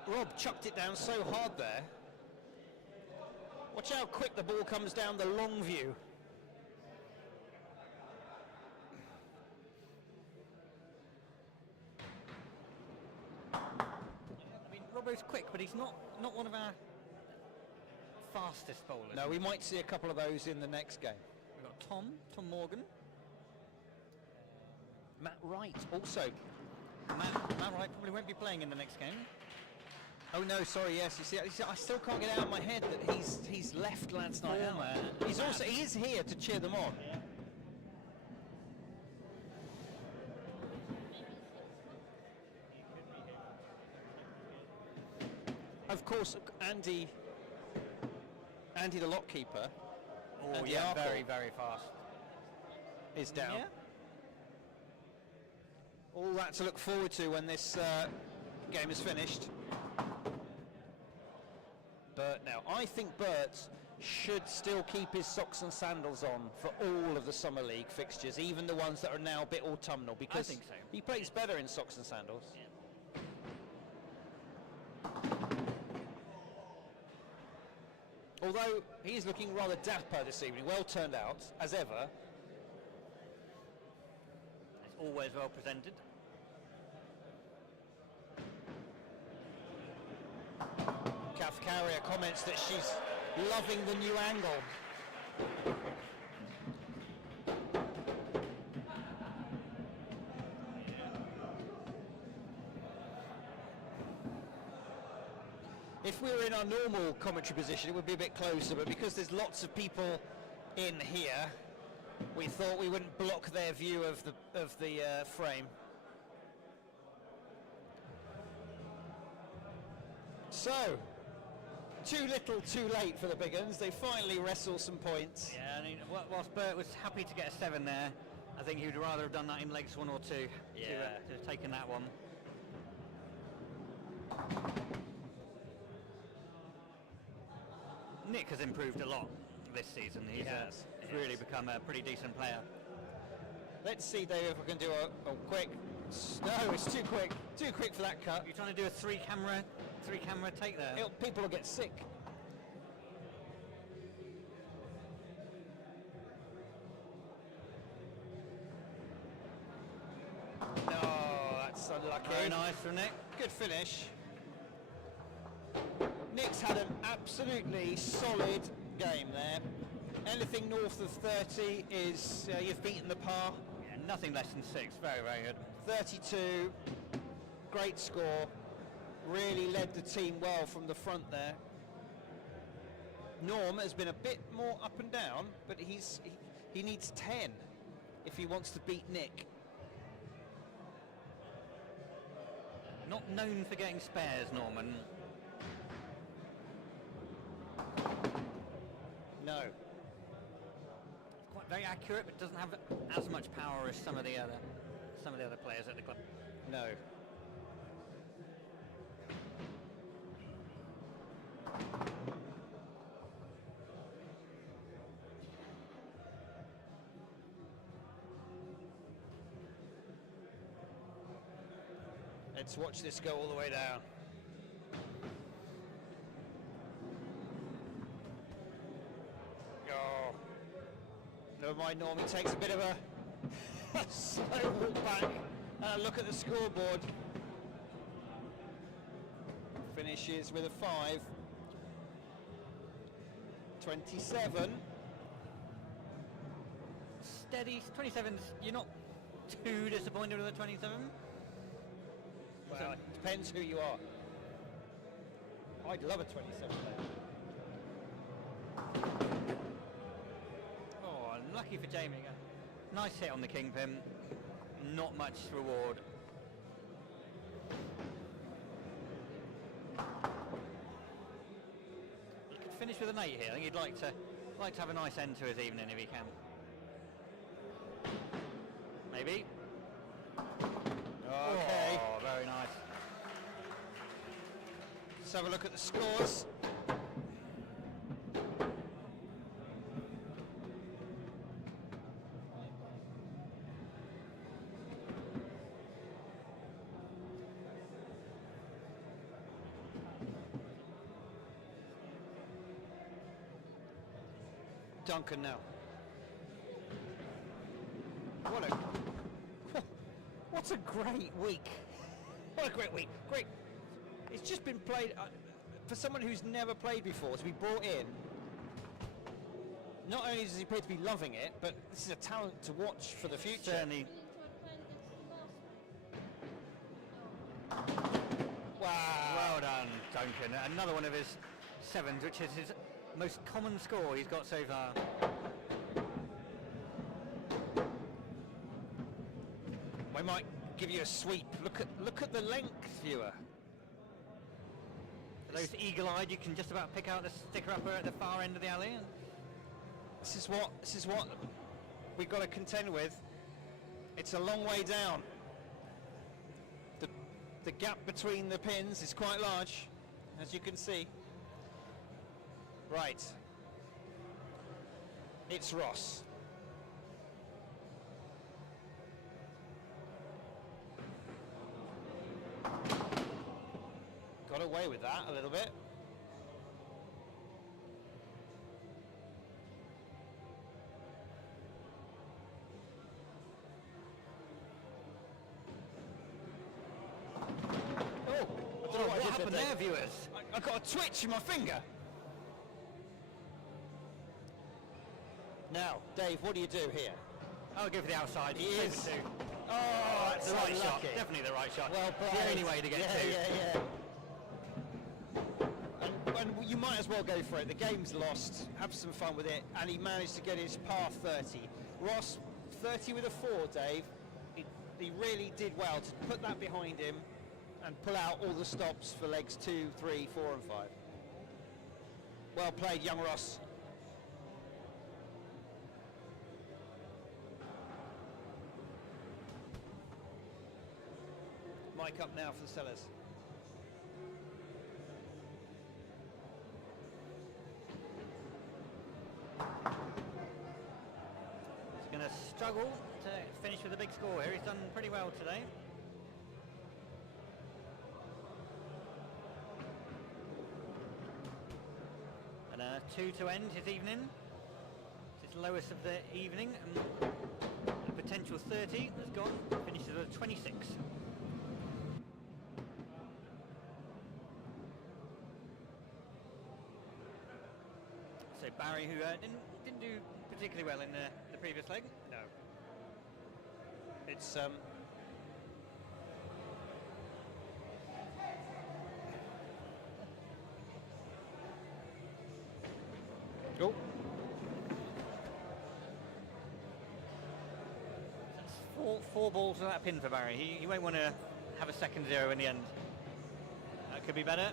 Rob chucked it down so hard there. Watch how quick the ball comes down the long view. I mean, Robbo's quick, but he's not one of our fastest bowlers. No, we might see a couple of those in the next game. We've got Tom Morgan. Matt Wright also. Matt Wright probably won't be playing in the next game. Oh no, sorry, yes. You see, I still can't get out of my head that he's left last night out. He is here to cheer them on. Of course, Andy the lock keeper. Oh Andy yeah, Arkle very, very fast. is down. Yeah. All that to look forward to when this game is finished. Bert now. I think Bert should still keep his socks and sandals on for all of the Summer League fixtures, even the ones that are now a bit autumnal, because think so. he plays better in socks and sandals. Yeah. Although he is looking rather dapper this evening, well turned out, as ever. It's always well presented. Kath Carrier comments that she's loving the new angle. If we were in our normal commentary position, it would be a bit closer, but because there's lots of people in here, we thought we wouldn't block their view of the frame. So, too little, too late for the Big Uns. They finally wrestle some points. Yeah, I mean, whilst Bert was happy to get a 7 there, I think he would rather have done that in legs 1 or 2 to have taken that one. Nick has improved a lot this season. He's really become a pretty decent player. Let's see, Dave, if we can do a quick. No, it's too quick for that cut. You're trying to do a three camera take there. People will get sick. No, that's unlucky. Very nice from Nick. Good finish. Nick's had an absolutely solid game there. Anything north of 30 is you've beaten the par. Yeah, nothing less than 6. Very, very good. 32, great score. Really led the team well from the front there. Norm has been a bit more up and down, but he needs 10 if he wants to beat Nick. Not known for getting spares, Norman. No. Quite very accurate, but doesn't have as much power as some of the other players at the club. No. Let's watch this go all the way down. Oh. Never mind, Norm. He takes a bit of a slow walk back and a look at the scoreboard. Finishes with a 5. 27. Steady. 27's. You're not too disappointed with a 27? Well, it depends who you are. I'd love a 27 there. Oh, unlucky for Jamie. Nice hit on the kingpin, not much reward. He could finish with an 8 here. I think he'd like to have a nice end to his evening if he can. Maybe. Okay. Oh, very nice. Let's have a look at the scores. Duncan now. What a great week. What a great week. Great. It's just been played for someone who's never played before to be brought in. Not only does he appear to be loving it, but this is a talent to watch for the future. Certainly. Wow. Well done, Duncan. Another one of his 7s, which is his most common score he's got so far. I might give you a sweep. Look at the length, viewer. For those eagle-eyed, you can just about pick out the sticker upper at the far end of the alley. This is what we've got to contend with. It's a long way down. The gap between the pins is quite large, as you can see. Right. It's Ross. Got away with that a little bit. What happened there, viewers? I got a twitch in my finger. Now, Dave, what do you do here? I'll go for the outside. He Take is. the 2. Oh, That's the right shot. Definitely the right shot. Well played. The only way to get to. And you might as well go for it. The game's lost. Have some fun with it. And he managed to get his par 30. Ross, 30 with a 4, Dave. He really did well to put that behind him and pull out all the stops for legs 2, 3, 4 and 5. Well played, young Ross. Mic up now for the sellers. He's going to struggle to finish with a big score here. He's done pretty well today. And a 2 to end his evening. It's his lowest of the evening. And a potential 30 has gone. Finishes at a 26. So Barry, who didn't do particularly well in the previous leg. No. It's oh. That's four balls to that pin for Barry. He won't want to have a second 0 in the end. That could be better.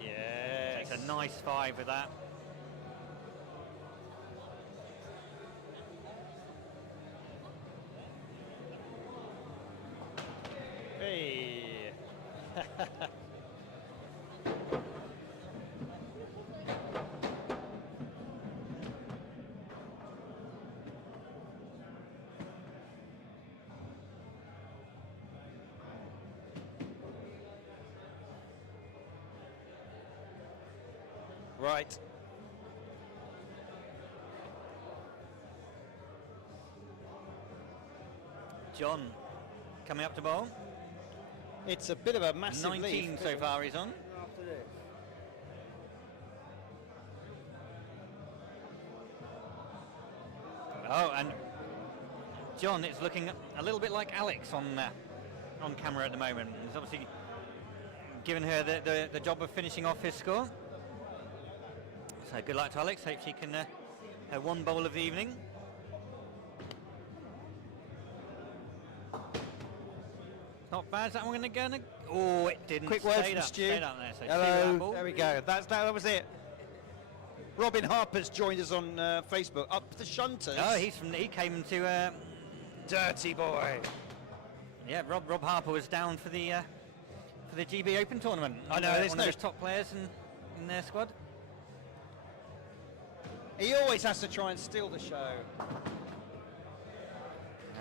Yes. Takes a nice 5 with that. Hey. Right. John coming up to bowl. It's a bit of a massive 19 lead. so far he's on. Oh, and John is looking a little bit like Alex on camera at the moment. He's obviously given her the job of finishing off his score. So good luck to Alex. Hope she can have one bowl of the evening. Not bad. Is that one going to go? Oh, it didn't. Quick word Stayed from up, Stu. stayed up there. So Hello. There we go. That was it. Robin Harper's joined us on Facebook. Up the Shunters. Oh, he came into. Dirty boy. Yeah, Rob Harper was down for the GB Open tournament. I know. One of the top players in their squad. He always has to try and steal the show.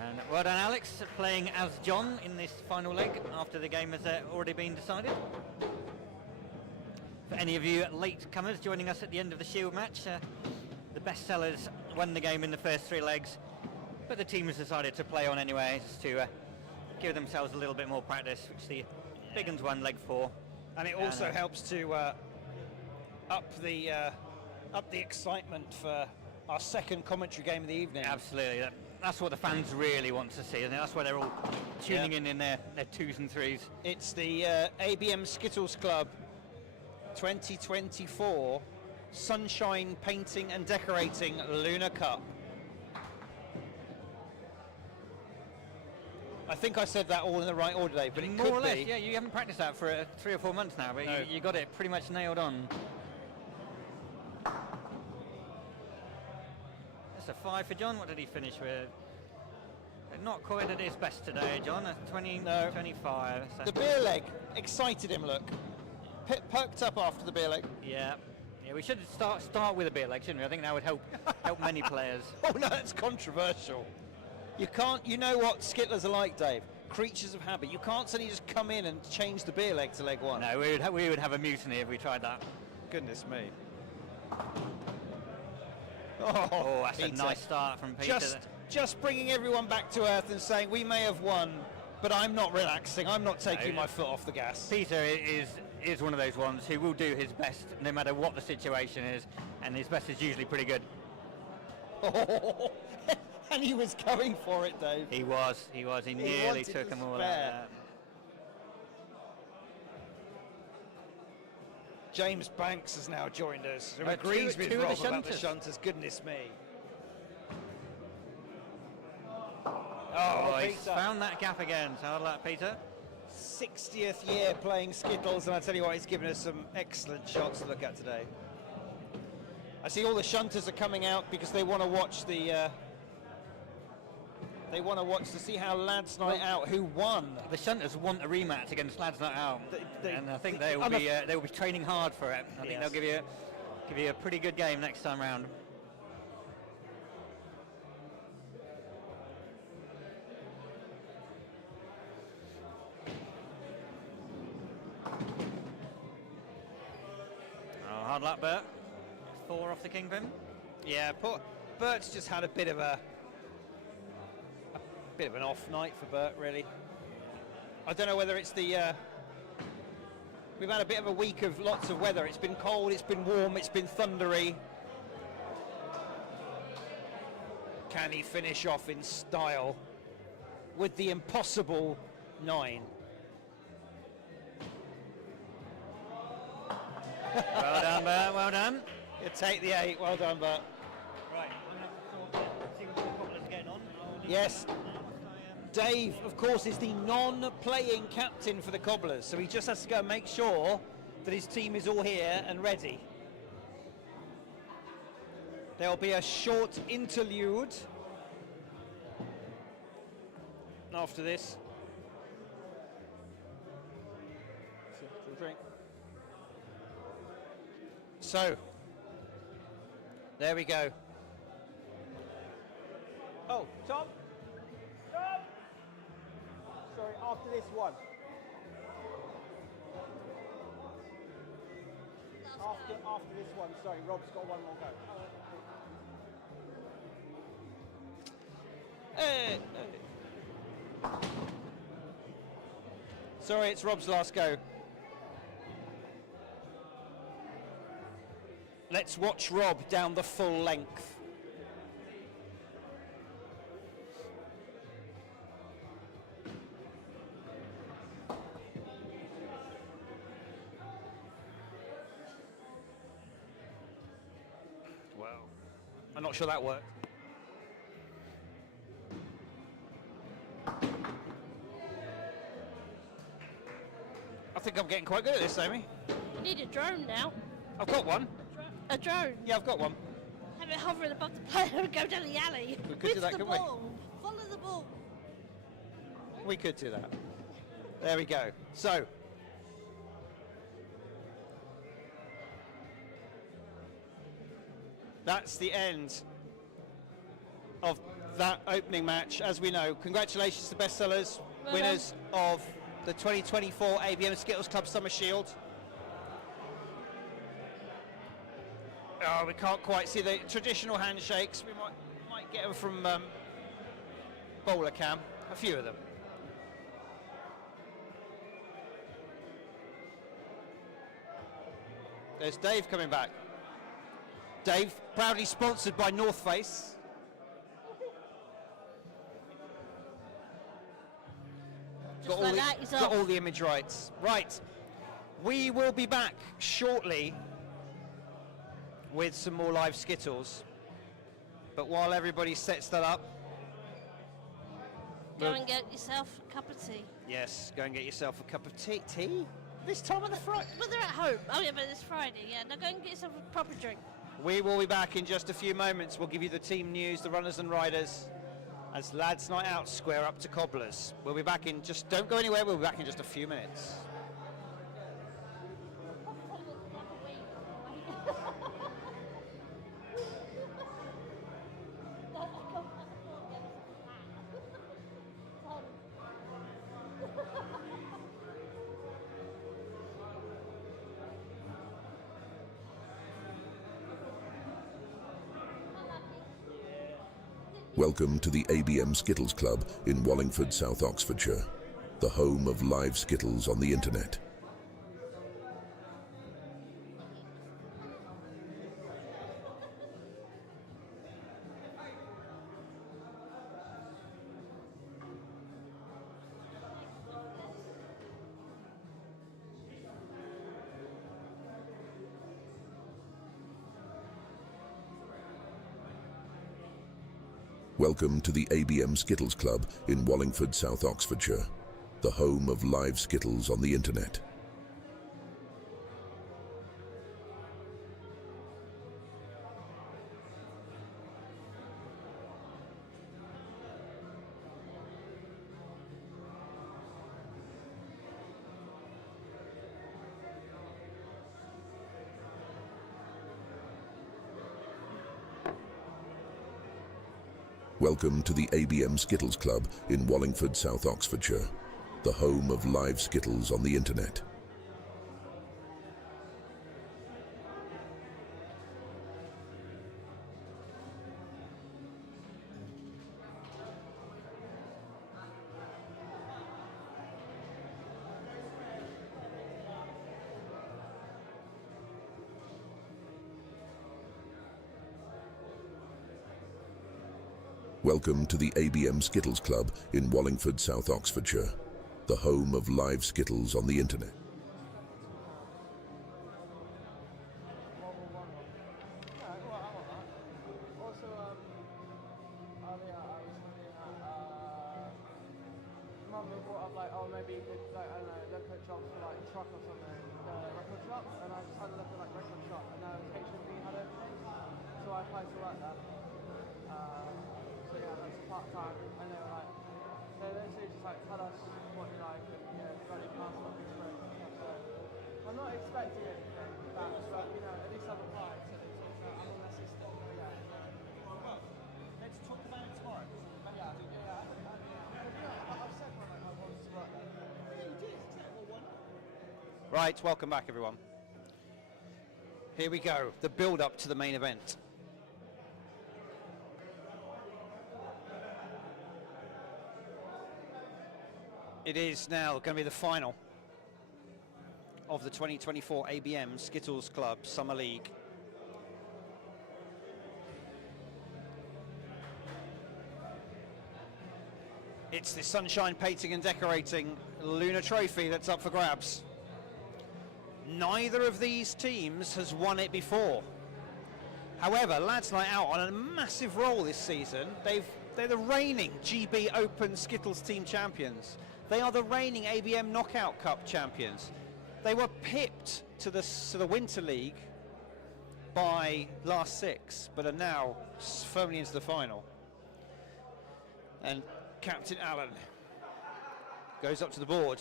And well done, Alex, playing as John in this final leg after the game has already been decided. For any of you late-comers joining us at the end of the Shield match, the bestsellers won the game in the first 3 legs, but the team has decided to play on anyway, just to give themselves a little bit more practice, which the Big Uns won leg 4. And it also helps to up the excitement for our second commentary game of the evening. Absolutely. That's what the fans really want to see, and that's why they're all tuning in their 2s and 3s. It's the ABM Skittles Club 2024 Sunshine Painting and Decorating Lunar Cup. I think I said that all in the right order, Dave, but it More could or less, be. yeah. You haven't practiced that for 3 or 4 months now, but No. you got it pretty much nailed on. That's a 5 for John. What did he finish with? Not quite at his best today, John. A 20, No. 25. So The beer leg excited him, look. Perked up after the beer leg. yeah, we should start with a beer leg, shouldn't we? I think that would help many players. Oh no, that's controversial. You can't, you know what Skittlers are like, Dave? Creatures of habit. You can't suddenly just come in and change the beer leg to leg 1. No, we would have a mutiny if we tried that. Goodness me. Oh, that's Peter. a nice start from Peter. Just bringing everyone back to earth and saying we may have won, but I'm not relaxing. I'm not taking No. my foot off the gas. Peter is one of those ones who will do his best no matter what the situation is, and his best is usually pretty good. And he was going for it, Dave. He was. He nearly wanted took to them all out. spare. James Banks has now joined us, who agrees with two of Rob the about the shunters. shunters. Goodness me. Oh, he's Peter. found that gap again. So hard luck, Peter. 60th year playing Skittles, and I tell you what, he's given us some excellent shots to look at today. I see all the shunters are coming out because they want to watch the. They want to watch to see how Lads Night Out, who won. The shunters want a rematch against Lads Not Out, and I think they will be training hard for it. I think Yes. they'll give you a pretty good game next time round. Oh, hard luck, Bert. 4 off the kingpin. Yeah, Bert's just had a bit of an off night for Bert, really. I don't know whether it's the. We've had a bit of a week of lots of weather. It's been cold, it's been warm, it's been thundery. Can he finish off in style with the impossible 9? Well done, Bert. Well done. You take the 8. Well done, Bert. Right, I'm going to see what the Cobblers are getting on. Yes. Dave, of course, is the non-playing captain for the Cobblers, so he just has to go and make sure that his team is all here and ready. There'll be a short interlude after this. So, there we go. Oh, Tom? Sorry, after this one. After this one, sorry, Rob's got one more go. Sorry, it's Rob's last go. Let's watch Rob down the full length. I'm not sure that worked. think I'm getting quite good at this, Amy. You need a drone now. I've got one. A drone. Yeah, I've got one. Have it hovering above the player and go down the alley. We could with do that, the couldn't we? ball. Follow the ball. We could do that. There we go. So, that's the end of that opening match. As we know, congratulations to bestsellers, Well winners of the 2024 ABM Skittles Club Summer Shield. Oh, we can't quite see the traditional handshakes. We might get them from Bowler Cam, a few of them. There's Dave coming back. Dave, proudly sponsored by North Face. Just like that, he's got off. all the image rights. Right, we will be back shortly with some more live Skittles. But while everybody sets that up, Go and get yourself a cup of tea. yes, go and get yourself a cup of tea. Tea? This time of the Friday? But they're at home. Oh yeah, but it's Friday. Yeah, now go and get yourself a proper drink. We will be back in just a few moments. We'll give you the team news, the runners and riders, as Lads Night Out square up to Cobblers. We'll be back in just, don't go anywhere, we'll be back in just a few minutes. Welcome to the ABM Skittles Club in Wallingford, South Oxfordshire, the home of live Skittles on the internet. Welcome to the ABM Skittles Club in Wallingford, South Oxfordshire, the home of live Skittles on the internet. Welcome to the ABM Skittles Club in Wallingford, South Oxfordshire, the home of live Skittles on the internet. Welcome to the ABM Skittles Club in Wallingford, South Oxfordshire, the home of live Skittles on the internet. Mum brought up like, oh maybe you could like, I don't know, look at jobs for like truck or something, record shop, and I just had a look at like record shop, and now HMV had it, so I applied to work there. So yeah, that's part-time, and they were like, they literally just like tell us what you like, and you know, running past what experience and stuff, so I'm not expecting anything back, but you know, at least I've applied, so I'm on their system, yeah. Well, let's talk about it tomorrow. Yeah, I've said when I wanted to work there. Yeah, you did, exactly. Well, why not? Right, welcome back everyone. Here we go, the build-up to the main event. It is now going to be the final of the 2024 ABM Skittles Club Summer League. It's the Sunshine Painting and Decorating Lunar Trophy that's up for grabs. Neither of these teams has won it before. However, Lads Night Out on a massive roll this season. They're the reigning GB Open Skittles team champions. They are the reigning ABM Knockout Cup champions. They were pipped to the Winter League by last 6, but are now firmly into the final. And Captain Allen goes up to the board.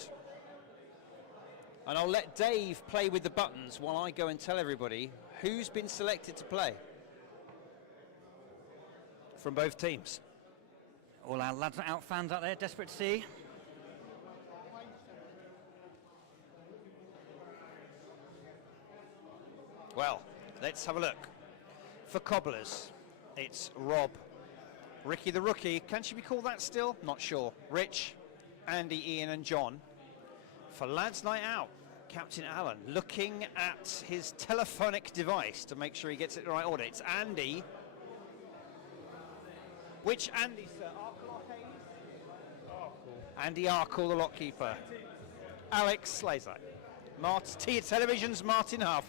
And I'll let Dave play with the buttons while I go and tell everybody who's been selected to play from both teams. All our lads out fans out there, desperate to see. Well, let's have a look. For Cobblers, it's Rob, Ricky the Rookie. Can she be called that still? Not sure. Rich, Andy, Ian and John. For Lads Night Out, Captain Allen looking at his telephonic device to make sure he gets it in the right order. It's Andy. Which Andy, sir? Arkle or Hayes? Andy Arkle, the lock keeper. Alex Slazak. Television's Martin Huff.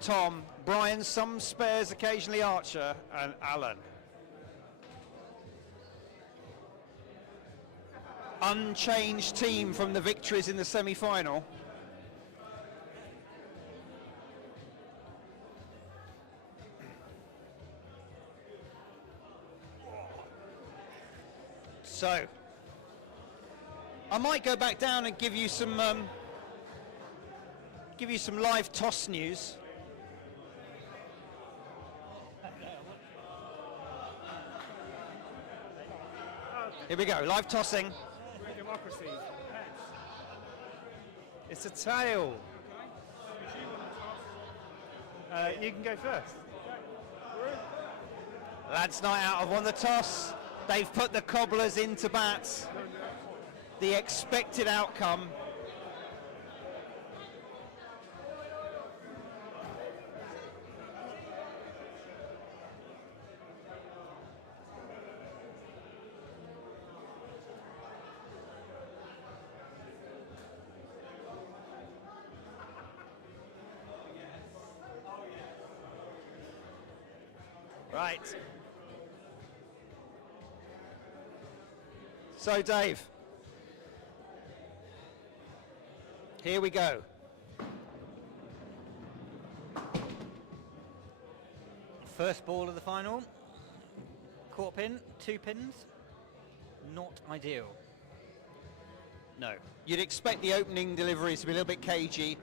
Tom, Brian, some spares, occasionally Archer, and Alan. Unchanged team from the victories in the semi-final. So, I might go back down and give you some live toss news. Here we go, live tossing. Democracy. It's a tail. You can go first. Lads Night Out have won the toss. They've put the Cobblers into bat. The expected outcome. Right. So, Dave, here we go. First ball of the final. Court pin, 2 pins. Not ideal. No. You'd expect the opening deliveries to be a little bit cagey.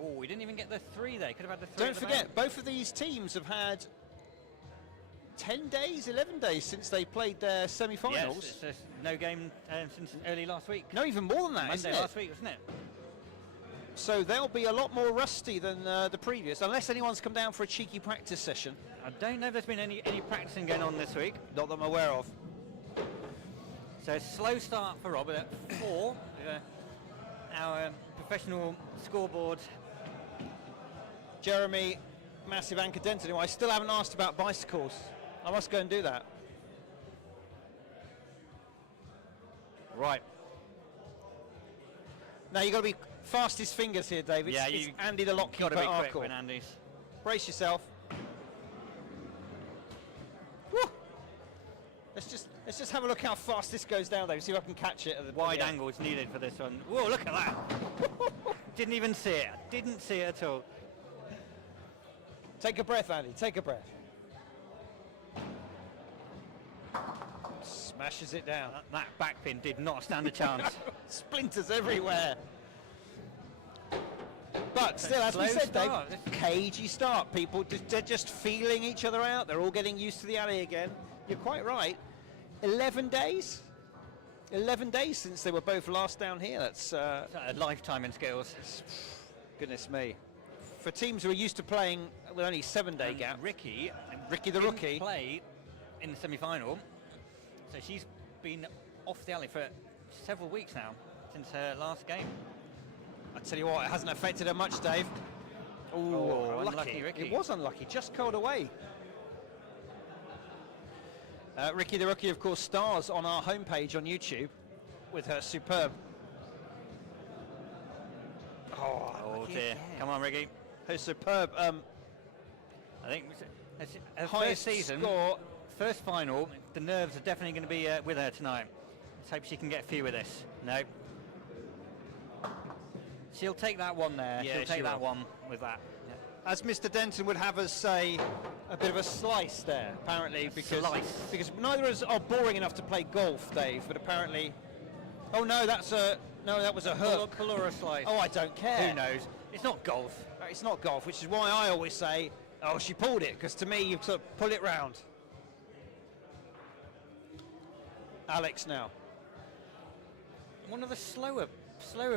Oh, we didn't even get the 3 there. Could have had the 3. Don't forget, both of these teams have had 10 days, 11 days since they played their semi-finals. Yes, it's no game since early last week. No, even more than that, Monday isn't it? last week, wasn't it? So they'll be a lot more rusty than the previous, unless anyone's come down for a cheeky practice session. I don't know if there's been any practicing going on this week. Not that I'm aware of. So slow start for Robert at 4. Our professional scoreboard. Jeremy, massive anchor dented him. I still haven't asked about bicycles. I must go and do that. Right. Now you've got to be fastest fingers here, David. Yeah, it's Andy the lock keeper. Got to be quick Arkle. when Andy's. Brace yourself. Woo. Let's just have a look how fast this goes down, David. See if I can catch it. At the Wide end. angle is needed for this one. Whoa, look at that. Didn't even see it. Didn't see it at all. Take a breath, Andy. Take a breath. Smashes it down. That back pin did not stand a chance. Splinters everywhere. But still, as we Slow said, Dave, start. cagey start. People, they're just feeling each other out. They're all getting used to the alley again. You're quite right. 11 days? 11 days since they were both last down here. That's A lifetime in skills. goodness me. For teams who are used to playing with only 7-day gap. Ricky the didn't rookie. play in the semi-final, so she's been off the alley for several weeks now since her last game. I tell you what, it hasn't affected her much, Dave. Ooh, Oh, unlucky. unlucky, Ricky. It was unlucky, just curled away. Ricky the Rookie, of course, stars on our homepage on YouTube with her superb. Oh unlucky dear. again. Come on, Ricky. Her superb I think her highest first season, score. first final, the nerves are definitely going to be with her tonight. Let's hope she can get a few with this. No. She'll take that one there. Yeah, She'll she take that will. one with that. Yeah. As Mr. Denton would have us say, a bit of a slice there, apparently, because neither of us are boring enough to play golf, Dave. But apparently, oh no, that was a hook. Pull or a slice. Oh, I don't care. Who knows? It's not golf. It's not golf, which is why I always say, oh, she pulled it, because to me, you sort of pull it round. Alex now. One of the slower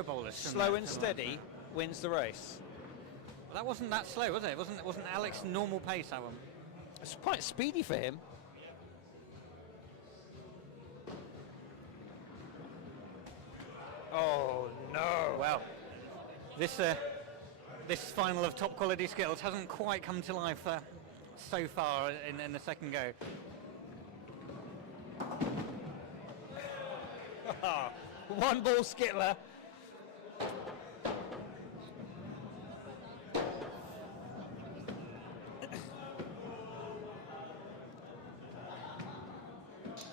bowlers. Slow and steady wins the race. That wasn't that slow, was it? It wasn't Alex's normal pace, that one. It's quite speedy for him. Oh no! Well, this final of top quality Skittles hasn't quite come to life so far in the second go. One ball Skittler.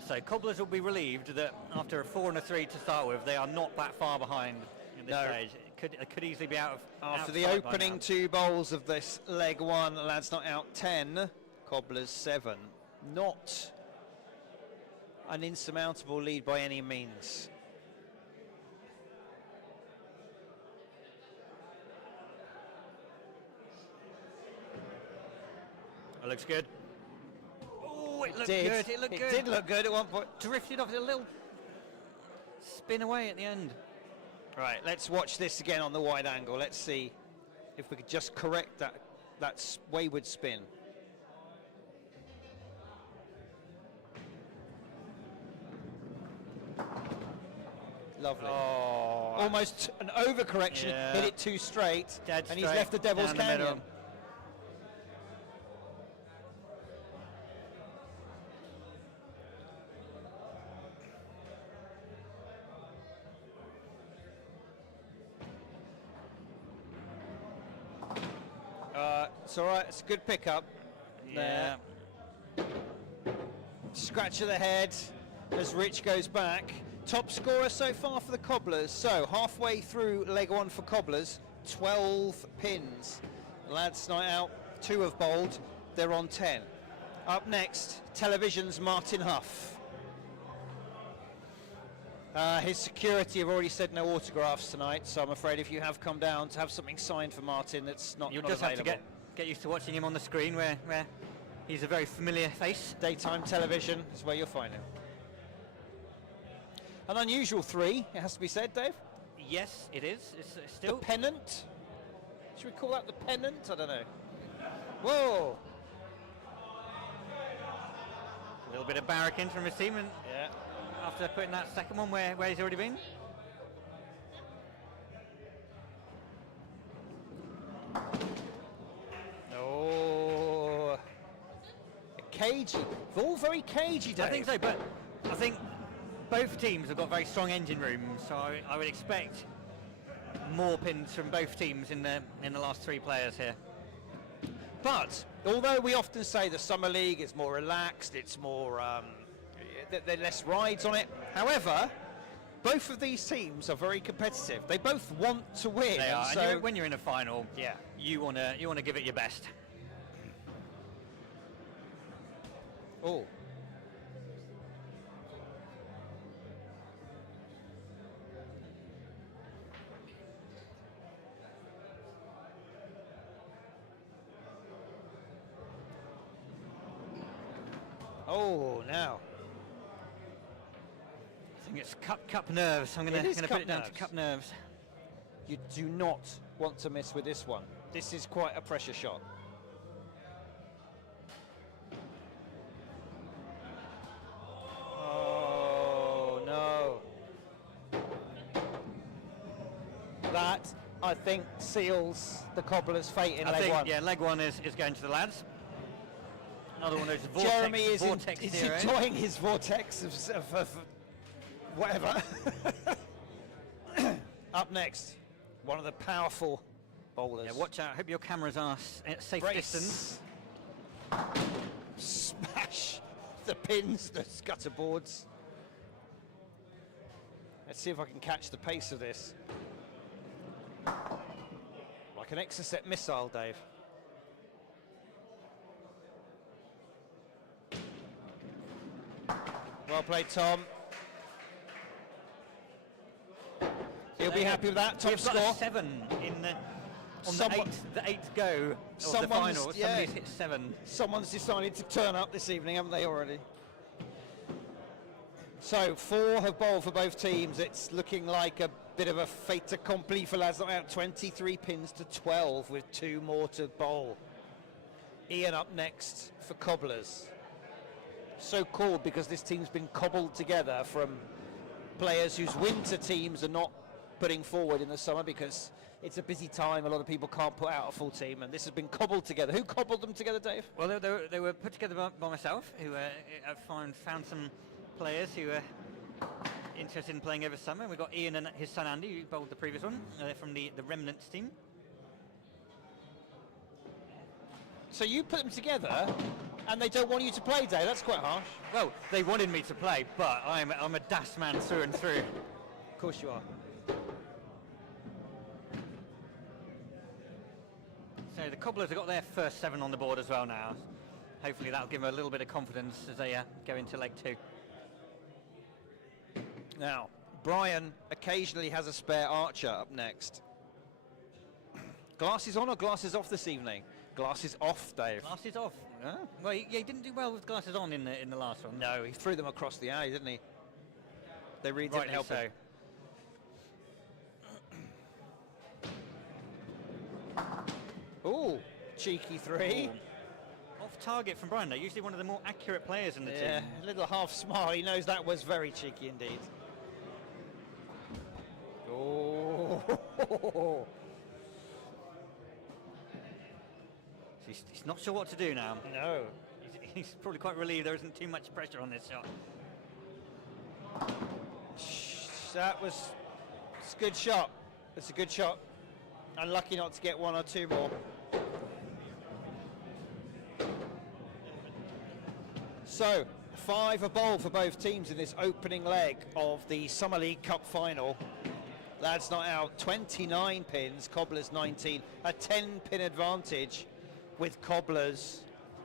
So Cobblers will be relieved that after a 4 and a 3 to start with, they are not that far behind at this stage. It could easily be out of After the outside by opening now. 2 bowls of this leg 1, Lads Not Out 10, Cobblers 7. Not an insurmountable lead by any means. It looks good. Oh, it looked did. good. It looked It good. did look good at one point. Drifted off a little spin away at the end. Right, let's watch this again on the wide angle. Let's see if we could just correct that wayward spin. Lovely. Oh, Almost an overcorrection, Yeah. hit it too straight, Dead and he's straight left the Devil's down the middle. Canyon. It's all right. It's a good pickup. Yeah. Scratch of the head as Rich goes back. Top scorer so far for the Cobblers. So halfway through leg 1 for Cobblers, 12 pins. Lads Night Out, 2 have bowled. They're on 10. Up next, Television's Martin Huff. His security have already said no autographs tonight, so I'm afraid if you have come down to have something signed for Martin, that's not You'll not just available. have to get used to watching him on the screen where he's a very familiar face. Daytime television is where you'll find him. An unusual 3, it has to be said, Dave. Yes, it is. It's still. The pennant. Should we call that the pennant? I don't know. Whoa! A little bit of barracking from his team, and Yeah. after putting that second one where he's already been. Oh, cagey. All very cagey, Dave. I think so, but I think both teams have got very strong engine rooms, so I would expect more pins from both teams in the last 3 players here. But although we often say the Summer League is more relaxed, it's more there are less rides on it. However, both of these teams are very competitive. They both want to win. They are. So And when you're in a final, yeah. you wanna give it your best. Oh. Oh, now. I think it's cup nerves. I'm It gonna is put cup it down to nerves. cup nerves. You do not want to miss with this one. This is quite a pressure shot. Oh, no. That, I think, seals the Cobblers' fate in I leg think 1. yeah, leg 1 is going to the lads. Another one of those vortex, Jeremy is, vortex is zero. enjoying his vortex of whatever. Up next, one of the powerful bowlers. Yeah, watch out. Hope your cameras are at safe Brace. distance. Smash the pins, the scutter boards. Let's see if I can catch the pace of this. Like an Exocet missile, Dave. Well played, Tom. He'll be happy with that. Top We've score. got a 7 in the on the eighth go of the final. Somebody's hit 7. Someone's decided to turn up this evening, haven't they already? So 4 have bowled for both teams. It's looking like a bit of a fait accompli for lads. Out 23 pins to 12 with 2 more to bowl. Ian up next for Cobblers. So called because this team's been cobbled together from players whose winter teams are not putting forward in the summer because it's a busy time. A lot of people can't put out a full team, and this has been cobbled together. Who cobbled them together, Dave? Well, they were put together by myself, who found some players who were interested in playing over summer. We've got Ian and his son Andy, who bowled the previous one, from the Remnants team. So you put them together, and they don't want you to play, Dave. That's quite harsh. Well, they wanted me to play, but I'm a DAS man through and through. Of course you are. So the Cobblers have got their first 7 on the board as well now. Hopefully that'll give them a little bit of confidence as they go into leg 2. Now, Brian occasionally has a spare archer up next. Glasses on or glasses off this evening? Glasses off, Dave. Glasses off. Huh? Well, he didn't do well with glasses on in the last one. No, he threw them across the alley, didn't he? They really didn't help him. Ooh, cheeky 3. Off target from Brian, though. Usually one of the more accurate players in the Yeah, team. a little half smile. He knows that was very cheeky indeed. Oh. He's not sure what to do now. No. He's probably quite relieved there isn't too much pressure on this shot. It's a good shot. It's a good shot. Unlucky not to get 1 or 2 more. So, 5 are bowled for both teams in this opening leg of the Summer League Cup final. Lads not out, 29 pins, Cobblers 19, a 10-pin advantage with Cobblers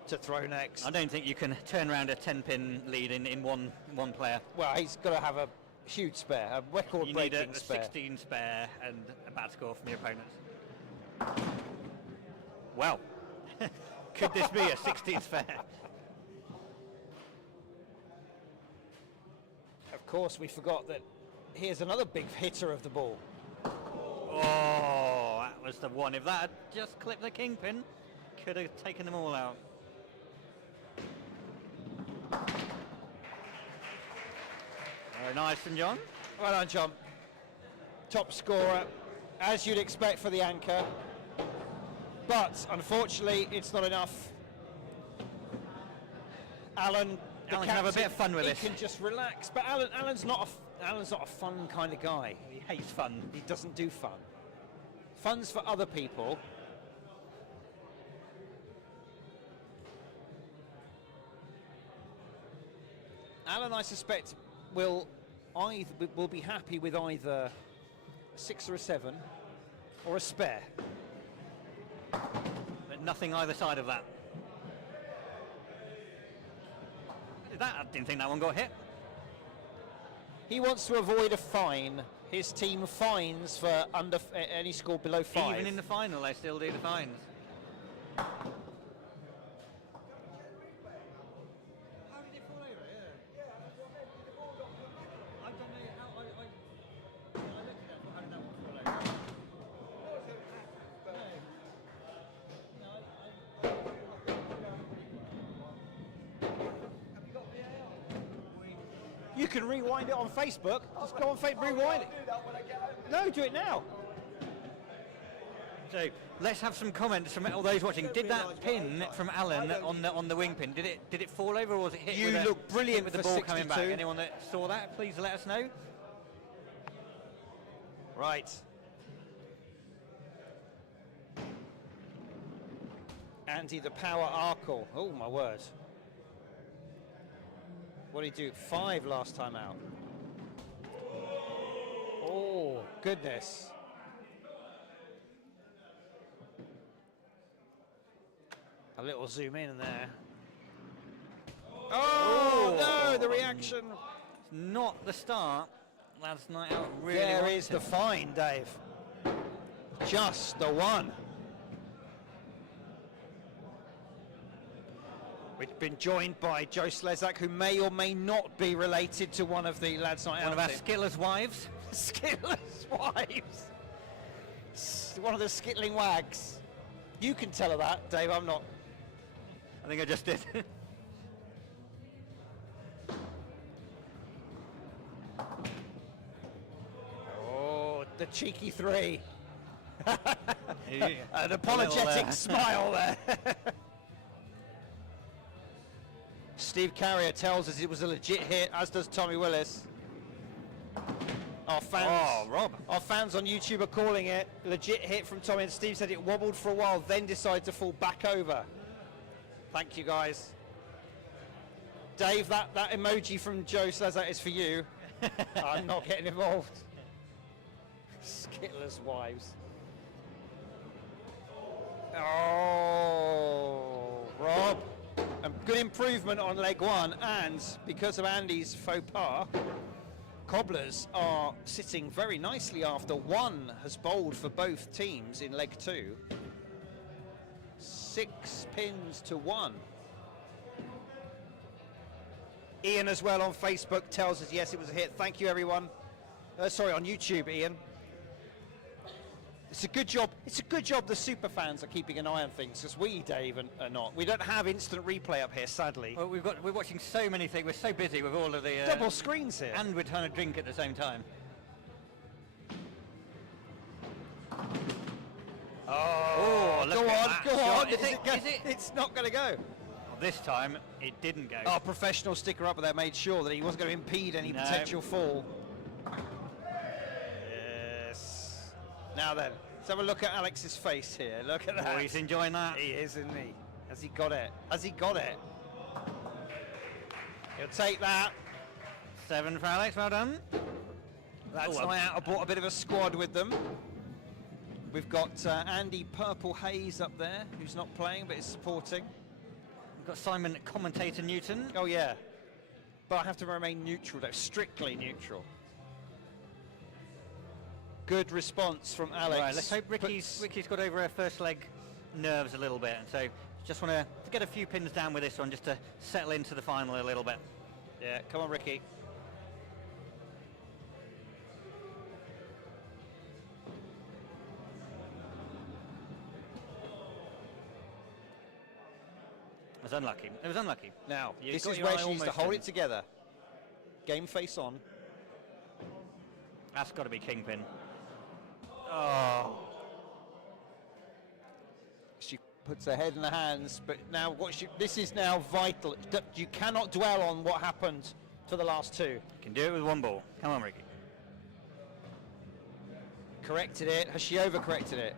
to throw next. I don't think you can turn around a 10-pin lead in one player. Well, he's got to have a huge spare, a record-breaking You need a spare. 16 spare and a bad score from your opponents. Well, could this be a 16 spare? Of course, we forgot that here's another big hitter of the ball. Oh, that was the one. If that had just clipped the kingpin, could have taken them all out. Very nice from John. Well done, John. Top scorer, as you'd expect for the anchor. But, unfortunately, it's not enough. Alan Alan can have a bit of fun with he this. can just relax. But Alan's not a fun kind of guy. He hates fun. He doesn't do fun. Fun's for other people. Alan, I suspect, will be happy with either a 6 or a 7 or a spare. But nothing either side of that. I didn't think that one got hit. He wants to avoid a fine. His team fines for any score below 5. Even in the final, they still do the fines. You can rewind it on Facebook. Just go on Facebook, rewind it. No, do it now. So let's have some comments from all those watching. Did that pin from Alan on the wing pin? Did it fall over or was it hit? You with look brilliant with the for ball coming back. 62. Anyone that saw that, please let us know. Right. Andy the Power Arkle. Oh my word. What did he do? 5 last time out. Oh, goodness. A little zoom in there. Oh, no, the reaction. It's not the start. Lads Night Out really There wanted. is the fine, Dave. Just the one. We've been joined by Joe Slezak, who may or may not be related to one of the Lads Night Out One of our team. Skittles wives. Skittles wives. One of the skittling wags. You can tell her that, Dave. I'm not. I think I just did. Oh, the cheeky three. Yeah. An apologetic smile there. Steve Carrier tells us it was a legit hit, as does Tommy Willis. Our fans, Rob. Our fans on YouTube are calling it legit hit from Tommy, and Steve said it wobbled for a while, then decided to fall back over. Thank you, guys. Dave, that emoji from Joe says that is for you. I'm not getting involved. Skittlers wives. Oh, Rob. A good improvement on leg one, and because of Andy's faux pas, Cobblers are sitting very nicely after one has bowled for both teams in leg two. 6 pins to 1. Ian as well on Facebook tells us yes, it was a hit. Thank you, everyone. Sorry, on YouTube, Ian. It's a good job. It's a good job the super fans are keeping an eye on things, because we, Dave, are not. We don't have instant replay up here, sadly. Well, we're watching so many things. We're so busy with all of the Double screens here. and we're trying to drink at the same time. Oh, look go at on, that go shot. on. Is it- go- is it- It's not going to go. Well, this time it didn't go. Our professional sticker up there made sure that he wasn't going to impede any No. potential fall. Yes. Now then, let's have a look at Alex's face here. Look at that. Oh, he's enjoying that. He is, isn't he? Has he got it? Has he got it? He'll take that. 7 for Alex, well done. That's Oh, Night Out. I brought a bit of a squad with them. We've got Andy Purple Hayes up there, who's not playing but is supporting. We've got Simon Commentator Newton. Oh yeah, but I have to remain neutral though, strictly neutral. Good response from Alex. Right, let's hope Ricky's got over her first leg nerves a little bit, and so just want to get a few pins down with this one just to settle into the final a little bit. Yeah, come on, Ricky. It was unlucky. It was unlucky. Now, You this got is your where eye she needs to almost hold in. it together. Game face on. That's got to be kingpin. Oh, She puts her head in the hands, but now this is now vital. You cannot dwell on what happened to the last two. can do it with one ball. Come on, Ricky. Corrected it. Has she overcorrected it?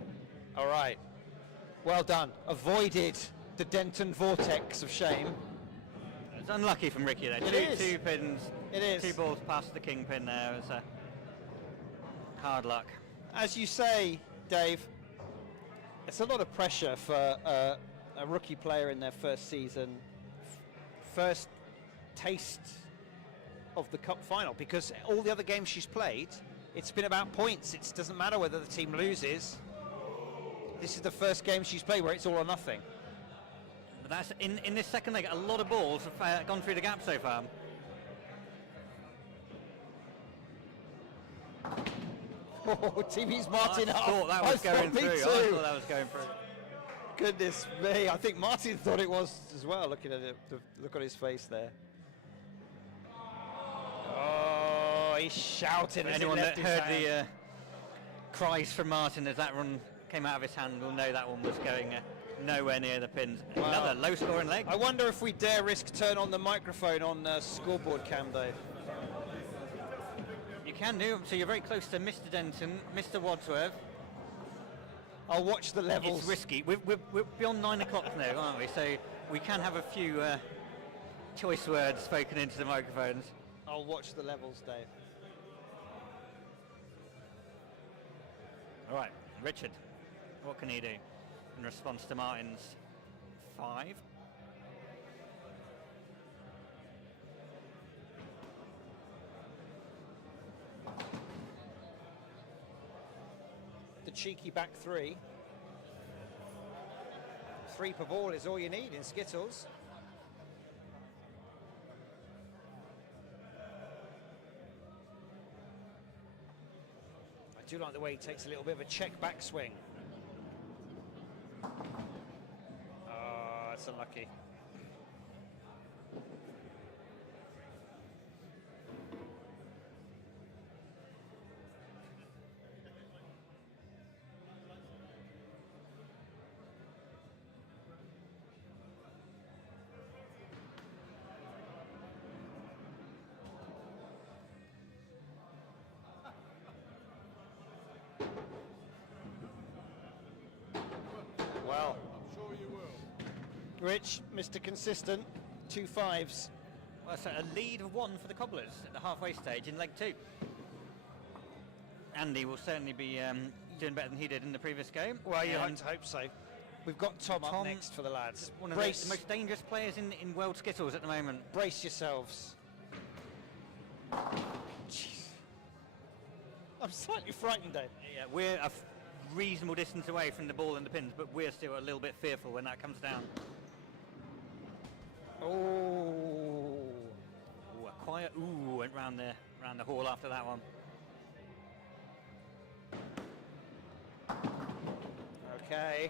All right. Well done. Avoided the Denton vortex of shame. It's unlucky from Ricky there. It is. Two pins. It is. 2 balls past the kingpin there. It was hard luck. As you say, Dave, it's a lot of pressure for a rookie player in their first season, first taste of the cup final, because all the other games she's played, it's been about points. It doesn't matter whether the team loses. This is the first game she's played where it's all or nothing. But that's in this second leg. A lot of balls have gone through the gap so far. Oh, TV's Martin I up. thought that I was going me through. I too. thought that was going through. Goodness me, I think Martin thought it was as well, looking at it, the look on his face there. Oh, he's shouting as Anyone he that left his heard hand. the cries from Martin as that run came out of his hand will know that one was going nowhere near the pins. Wow. Another low-scoring leg. I wonder if we dare risk turn on the microphone on scoreboard cam, Dave. You can do. So you're very close to Mr. Denton, Mr. Wadsworth. I'll watch the levels. It's risky. We're beyond 9 o'clock now, aren't we? So we can have a few choice words spoken into the microphones. I'll watch the levels, Dave. All right, Richard, what can he do in response to Martin's 5. The cheeky back 3. 3 per ball is all you need in Skittles. I do like the way he takes a little bit of a check backswing. Oh, that's unlucky. Well, I'm sure you will. Rich, Mr. Consistent, 2 5s. Well, so a lead of 1 for the Cobblers at the halfway stage in leg 2. Andy will certainly be doing better than he did in the previous game. Well, you And like to hope so. We've got Tom up next for the lads. one of the most dangerous players in World Skittles at the moment. Brace yourselves. Jeez. I'm slightly frightened, Dave. Yeah, we're a reasonable distance away from the ball and the pins, but we're still a little bit fearful when that comes down. Oh. Ooh, a quiet ooh went round the hall after that one. Okay.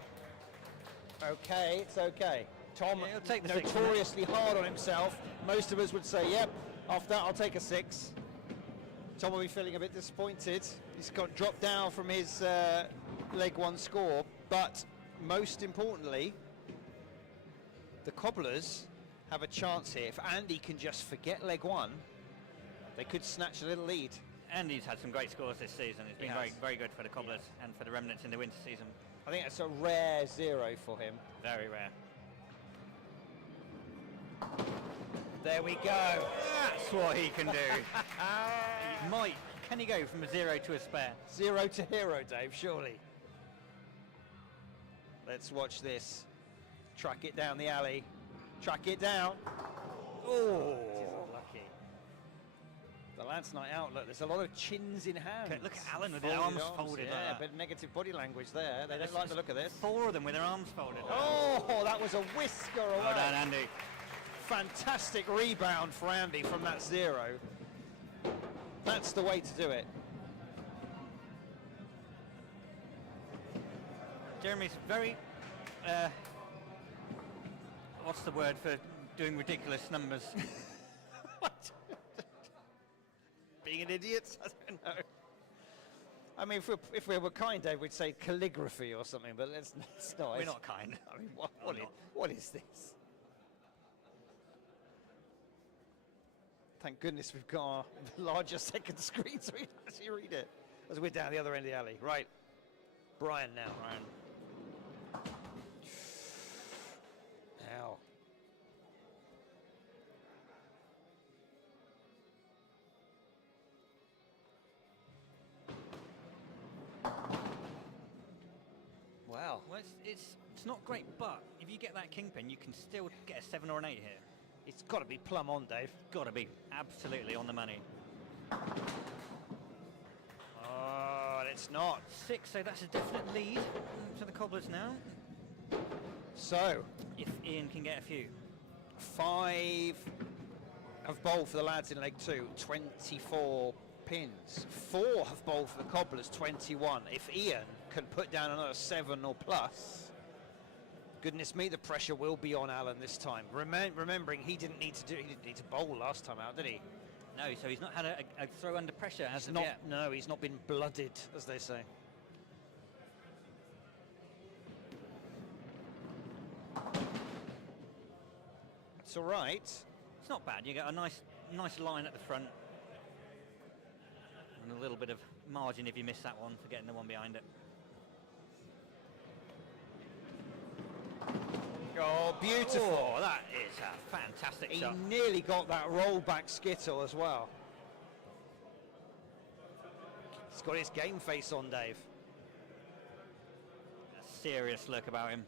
Okay, it's okay. Tom, Yeah, he'll take the 6, notoriously hard on himself. Most of us would say, yep, after that I'll take a 6. Tom will be feeling a bit disappointed. He's got dropped down from his leg 1 score, but most importantly, the Cobblers have a chance here. If Andy can just forget leg 1, they could snatch a little lead. Andy's had some great scores this season. It's been He very, has. very good for the Cobblers and for the remnants in the winter season. I think that's a rare 0 for him. Very rare. There we go. That's what he can do. He might. Can he go from a 0 to a spare? 0 to hero, Dave, surely. Let's watch this. Track it down the alley. Track it down. Oh, Lucky. the lads' night out. Look, there's a lot of chins in hands. Look at Alan with his arms folded Yeah, like that. a bit of negative body language there. They don't like the look of this. 4 of them with their arms folded. Oh, that was a whisker away. Well done, Andy. Fantastic rebound for Andy from that 0. That's the way to do it. Jeremy's very, what's the word for doing ridiculous numbers? What? Being an idiot? I don't know. I mean, if we were kind, Dave, we'd say calligraphy or something, but let's not. We're not kind. I mean, what not. what is this? Thank goodness we've got our larger second screen so we can actually read it. As we're down the other end of the alley. Right. Brian now. Brian. Now. Wow. Well, it's not great, but if you get that kingpin, you can still get a 7 or an 8 here. It's got to be plumb on, Dave. Got to be absolutely on the money. Oh, it's not. 6, so that's a definite lead to the Cobblers now. So, If Ian can get a few. 5 have bowled for the lads in leg 2, 24 pins. 4 have bowled for the Cobblers, 21. If Ian can put down another 7 or plus, goodness me, the pressure will be on Alan this time. Remembering he didn't need to bowl last time out, did he? No, so he's not had a throw under pressure as of yet. No, he's not been blooded, as they say. It's all right. It's not bad. You get a nice line at the front. And a little bit of margin if you miss that one for getting the one behind it. Oh, beautiful. Oh, that is a fantastic He shot. nearly got that rollback skittle as well. He's got his game face on, Dave. A serious look about him.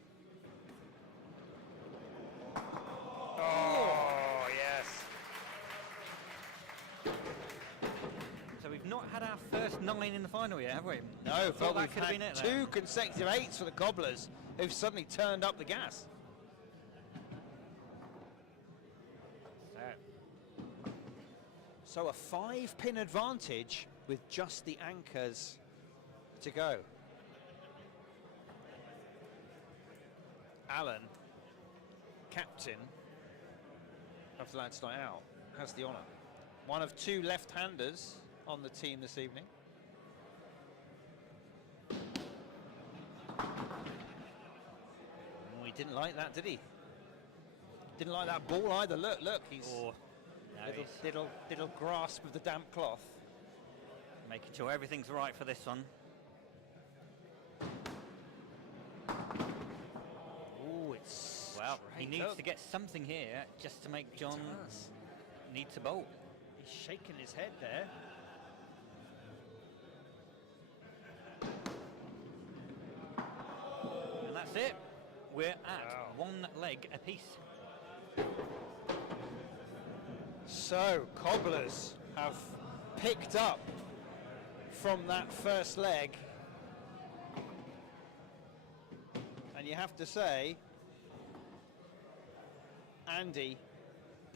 had our first 9 in the final yet, have we? No, Thought but that we've could have had been it. two consecutive 8s for the Cobblers, who've suddenly turned up the gas. So a 5-pin advantage with just the anchors to go. Alan, captain of the Lads Night Out, has the honour. One of 2 left-handers on the team this evening. Oh, he didn't like that, did he? Didn't like that ball either. Look, he's little grasp of the damp cloth. Making sure everything's right for this one. Oh, it's Well, he straight needs up. to get something here just to make John need to bowl. He's shaking his head there. And that's it. We're at 1 leg apiece. So, Cobblers have picked up from that first leg. And you have to say, Andy,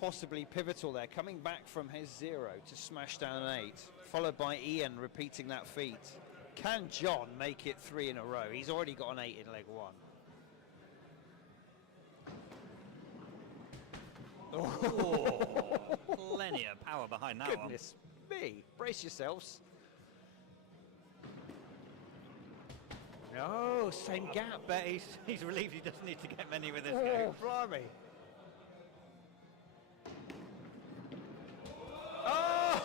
possibly pivotal there, coming back from his 0 to smash down an 8, followed by Ian repeating that feat. Can John make it 3 in a row? He's already got an 8 in leg 1. Oh, plenty of power behind that one. Goodness me, brace yourselves. Oh, same gap. But he's relieved he doesn't need to get many with this Oh, go. blimey. Oh!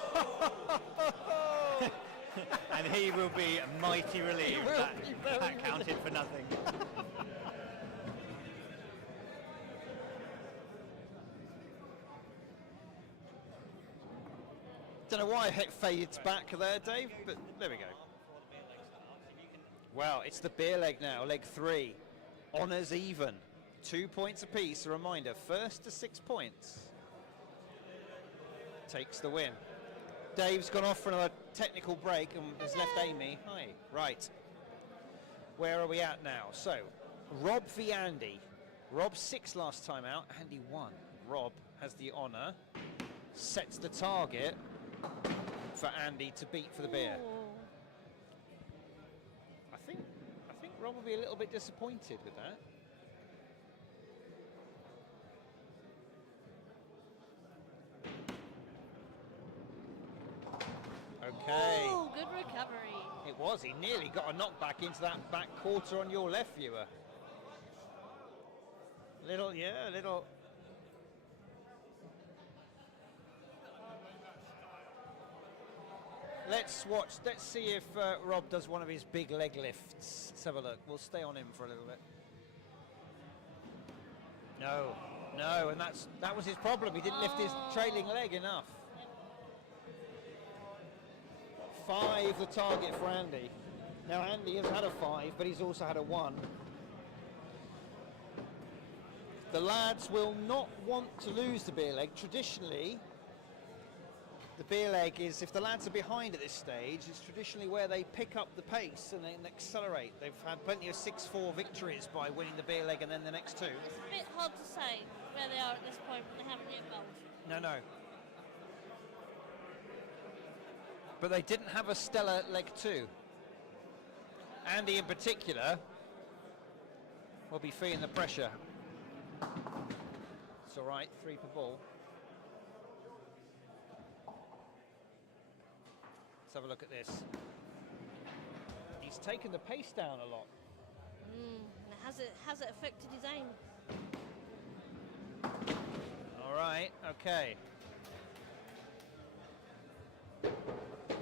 And he will be mighty relieved will that be very that counted for nothing. Don't know why it fades back there, Dave, but there we go. Well, it's the beer leg now, leg 3. Honours even. 2 points apiece. A reminder, first to 6 points takes the win. Dave's gone off for another technical break and has left Amy. Hi. Right. Where are we at now? So, Rob v Andy. Rob 6 last time out, Andy 1. Rob has the honour, sets the target for Andy to beat for the beer. I think Rob will be a little bit disappointed with that. Okay. Oh, good recovery. It was. He nearly got a knockback into that back quarter on your left, viewer. Little. Let's watch. Let's see if Rob does one of his big leg lifts. Let's have a look. We'll stay on him for a little bit. No, and that was his problem. He didn't lift his trailing leg enough. 5 the target for Andy. Now Andy has had a 5, but he's also had a 1. The lads will not want to lose the beer leg. Traditionally, the beer leg is, if the lads are behind at this stage, it's traditionally where they pick up the pace and then accelerate. They've had plenty of 6-4 victories by winning the beer leg and then the next 2. It's a bit hard to say where they are at this point when they haven't yet bowled. No. But they didn't have a stellar leg 2. Andy in particular will be feeling the pressure. It's all right, 3 per ball. Let's have a look at this. He's taken the pace down a lot. Has it affected his aim? All right, okay.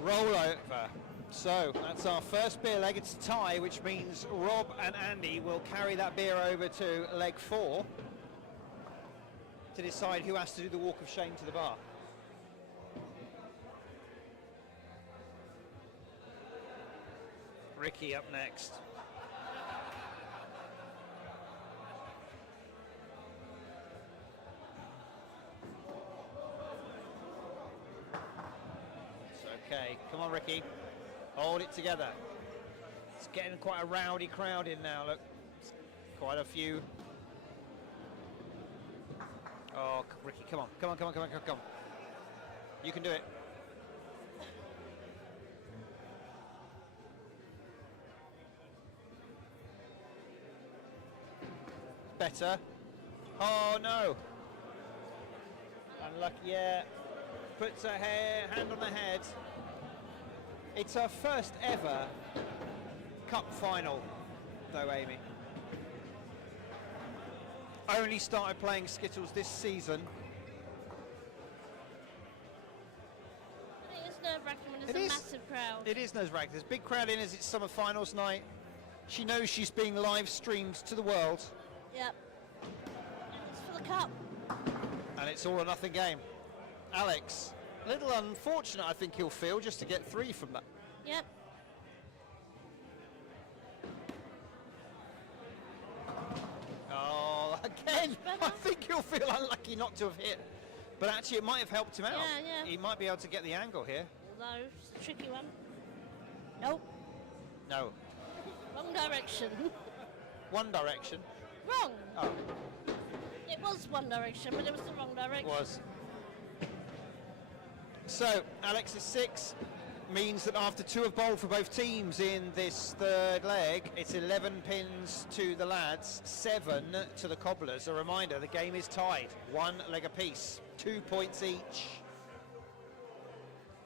Roll over. So that's our first beer leg. It's a tie, which means Rob and Andy will carry that beer over to leg 4 to decide who has to do the walk of shame to the bar. Ricky up next. So Okay, come on, Ricky. Hold it together. It's getting quite a rowdy crowd in now, look. Quite a few. Oh, Ricky, come on. Come on, come on, come on, come on, come on. You can do it. Better. Oh, no. Unlucky, yeah. Puts her hand on the head. It's her first ever cup final, though, Amy. Only started playing Skittles this season. I think it's nerve-wracking when there's a massive crowd. It is nerve-wracking. There's a big crowd in as it's summer finals night. She knows she's being live streamed to the world. Yep. It's for the cup. And it's all or nothing game. Alex, a little unfortunate I think he'll feel just to get 3 from that. Yep. Oh, again, I think he'll feel unlucky not to have hit. But actually it might have helped him out. Yeah, yeah. He might be able to get the angle here. Although, it's a tricky one. Nope. No. Wrong direction. One direction. Wrong. Oh, It was one direction, but it was the wrong direction. it was. So, Alex's 6 means that after 2 have bowled for both teams in this third leg, it's 11 pins to the lads, 7 to the Cobblers. A reminder, the game is tied, 1 leg apiece, 2 points each.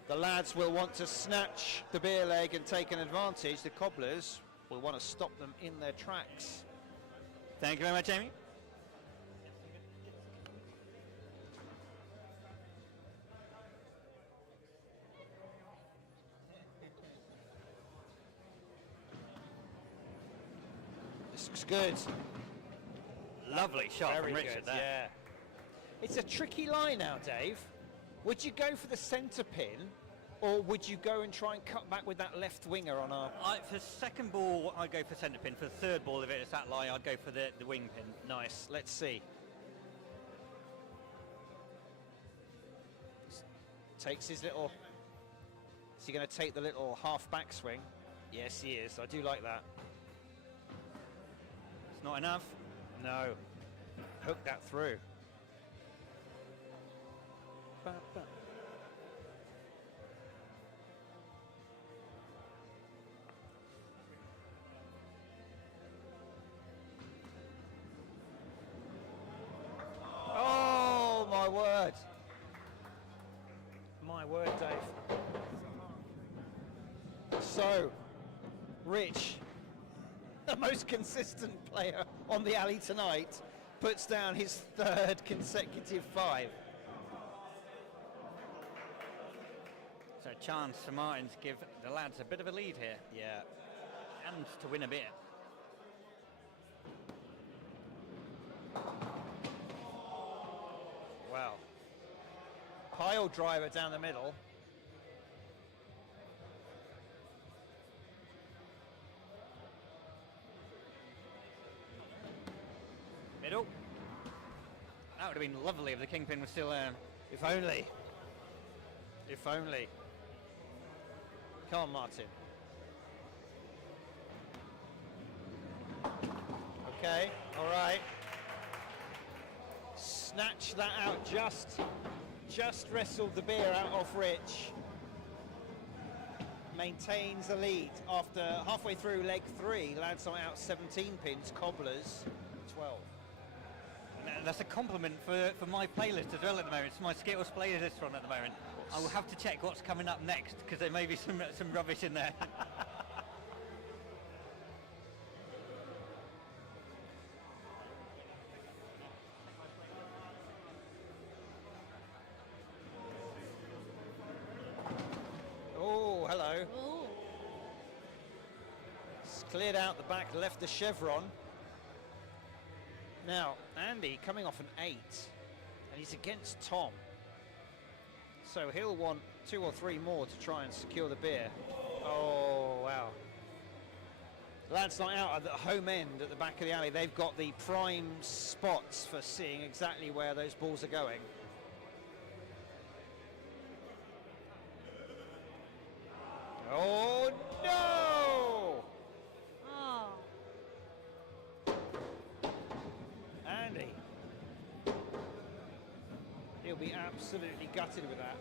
The lads will want to snatch the beer leg and take an advantage. The Cobblers will want to stop them in their tracks. Thank you very much, Amy. This looks good. Lovely shot Very from Richard good, there. yeah. It's a tricky line now, Dave. Would you go for the centre pin, or would you go and try and cut back with that left winger on our... For second ball, I'd go for centre pin. For the third ball, if it's that lie, I'd go for the wing pin. Nice, let's see. Takes his little... Is he going to take the little half back swing? Yes, he is. I do like that. It's not enough. No. Hook that through. Oh, my word. My word, Dave. So, Rich, the most consistent player on the alley tonight, puts down his 3rd consecutive 5. So a chance for Martin to give the lads a bit of a lead here. Yeah. And to win a bit. Wow. Pile driver down the middle. Middle. That would have been lovely if the kingpin was still there. If only. If only. Come on, Martin. Okay, all right. Snatch that out, just wrestled the beer out of Rich. Maintains the lead after halfway through leg 3. Lads are out 17 pins, Cobblers 12. And that's a compliment for my playlist as well at the moment. It's my Skittles playlist run at the moment. I will have to check what's coming up next because there may be some rubbish in there. Oh, hello. Ooh. It's cleared out the back, left the chevron. Now, Andy coming off an 8, and he's against Tom. So he'll want 2 or 3 more to try and secure the beer. Oh, wow. Lads not out at the home end at the back of the alley. They've got the prime spots for seeing exactly where those balls are going. Oh no! Oh. Andy. He'll be absolutely gutted with that.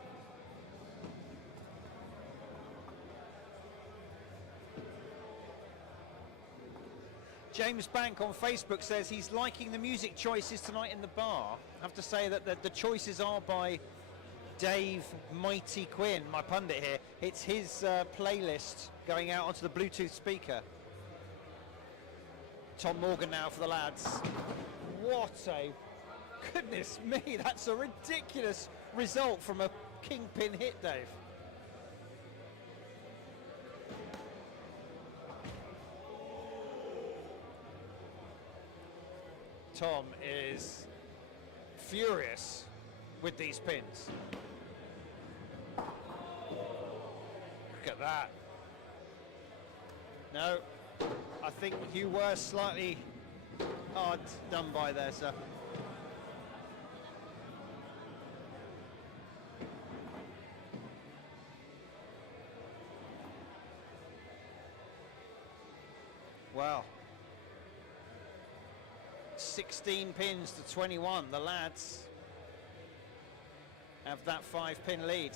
James Bank on Facebook says he's liking the music choices tonight in the bar. I have to say that the choices are by Dave Mighty Quinn, my pundit here. It's his playlist going out onto the Bluetooth speaker. Tom Morgan now for the lads. What a... Goodness me, that's a ridiculous result from a kingpin hit, Dave. Tom is furious with these pins. Look at that. No, I think you were slightly hard done by there, sir. Wow. 16 pins to 21. The lads have that 5-pin lead.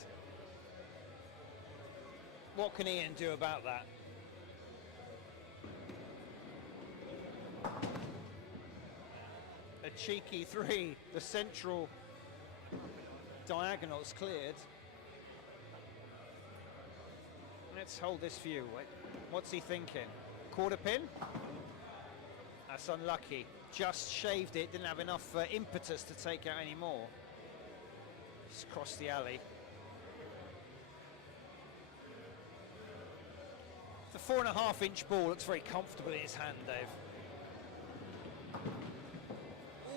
What can Ian do about that? A cheeky 3. The central diagonal's cleared. Let's hold this view. What's he thinking? Quarter pin? That's unlucky. Just shaved it, didn't have enough impetus to take out any more. Just crossed the alley. The 4.5-inch ball looks very comfortable in his hand, Dave.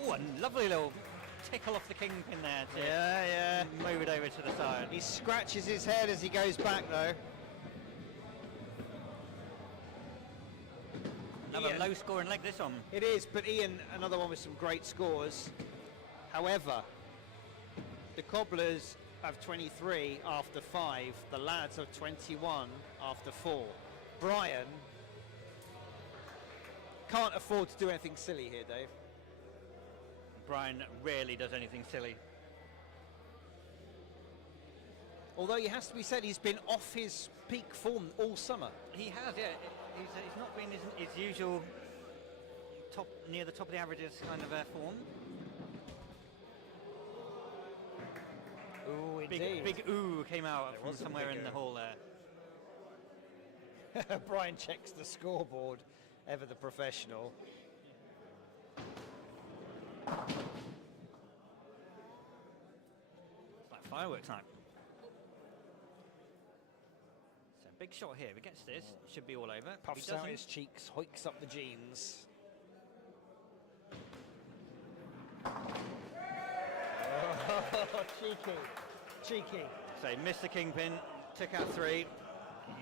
Oh, a lovely little tickle off the kingpin there to Yeah. move it over to the side. He scratches his head as he goes back, though. Another Ian. low scoring leg, this one. It is, but Ian, another one with some great scores. However, the Cobblers have 23 after 5. The lads have 21 after 4. Brian can't afford to do anything silly here, Dave. Brian rarely does anything silly. Although he has to be said, he's been off his peak form all summer. He has, yeah. He's not been his usual top, near the top of the averages kind of form. Ooh, indeed. Big ooh came out There from was a somewhere big in the ooh. hall there. Brian checks the scoreboard, ever the professional. It's like fireworks night. So big shot here. If he gets this, it should be all over. If he Puffs out doesn't, his cheeks, hoiks up the jeans. Oh, cheeky. So he missed the kingpin, took out 3.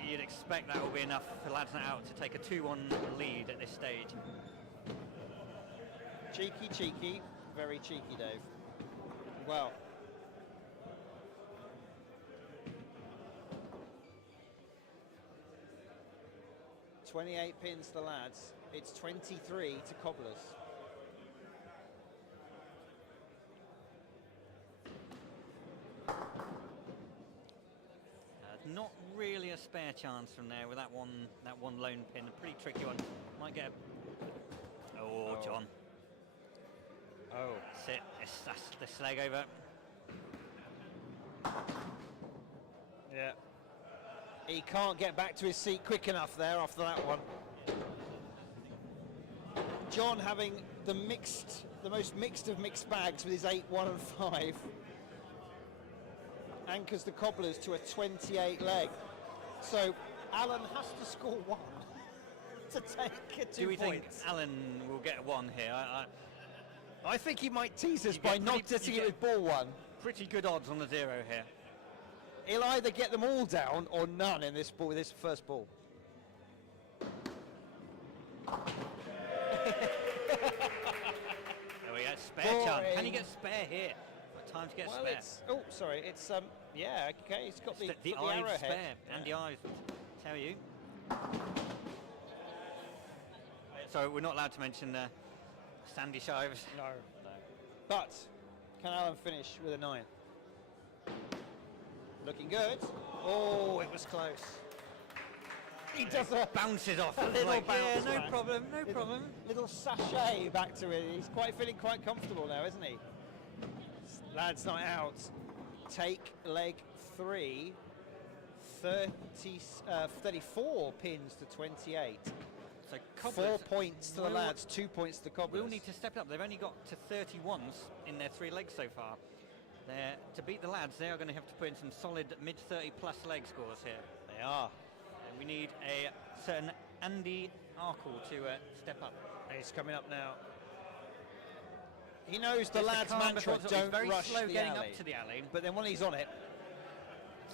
You'd expect that will be enough for lads not out to take a 2-1 lead at this stage. Cheeky, very cheeky, Dave. Well. $28 pins to the lads. It's 23 to Cobblers. Not really a spare chance from there with that one lone pin. A pretty tricky one. Might get a... Oh, John. Oh. That's it. That's the slag over. Yeah. He can't get back to his seat quick enough there after that one. John having the most mixed of mixed bags with his 8, 1 and 5. Anchors the Cobblers to a 28 leg. So Alan has to score 1 to take a 2 points. Do we think Alan will get 1 here? I think he might tease us You by get not pretty- getting you it with ball 1. Pretty good odds on the 0 here. He'll either get them all down or none in this ball, this first ball. There we go. Spare chance. Can he get spare here? Got time to get Well, spare. it's yeah, okay. He's got the The got the eyes arrowhead. spare. And the eyes. how are you? Sorry, we're not allowed to mention Sandy Shives. No. But can Alan finish with a 9? Looking good. Oh, it was close. He does a Bounces off. a little like, bounce yeah, no back. problem, no problem. little sachet back to it. He's feeling quite comfortable now, isn't he? Lads night out. Take leg 3. 34 pins to 28. So 4 Cobblers points to the will- lads, 2 points to the Cobblers. We'll need to step it up. They've only got to 31s in their 3 legs so far. To beat the lads, they are going to have to put in some solid mid-30 plus leg scores here. They are. And we need a certain Andy Arkle to step up. He's coming up now. He knows the Just a lads' calm mantra, before- he's don't very rush slow the getting alley. up to the alley. But then when he's on it,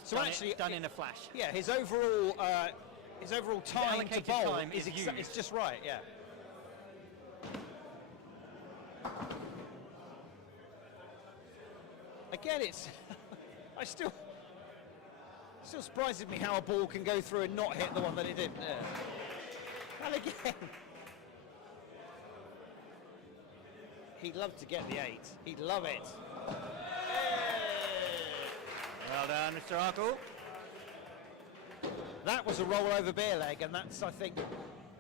so Done actually it, done in a flash. yeah, his overall time to allocated bowl time is it's used. just right. Yeah. Again, it's I still surprises me how a ball can go through and not hit the one that it didn't. Yeah. And again, he'd love to get the 8. He'd love it. Well done, Mr. Arkle. That was a roll over beer leg, and that's, I think,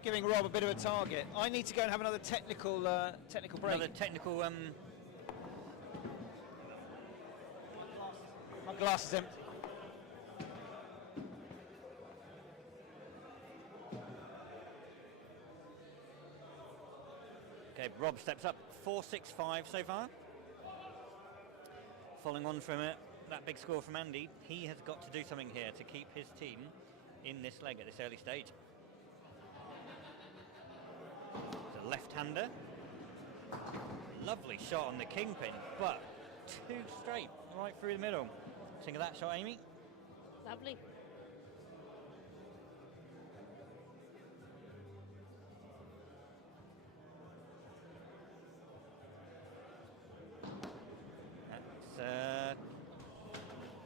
giving Rob a bit of a target. I need to go and have another technical break. Another technical. My glass is empty. Okay, Rob steps up. 4-6-5 so far. Following on from that big score from Andy, he has got to do something here to keep his team in this leg at this early stage. It's a left-hander. Lovely shot on the kingpin, but too straight, right through the middle. Think of that shot, Amy? Lovely. That's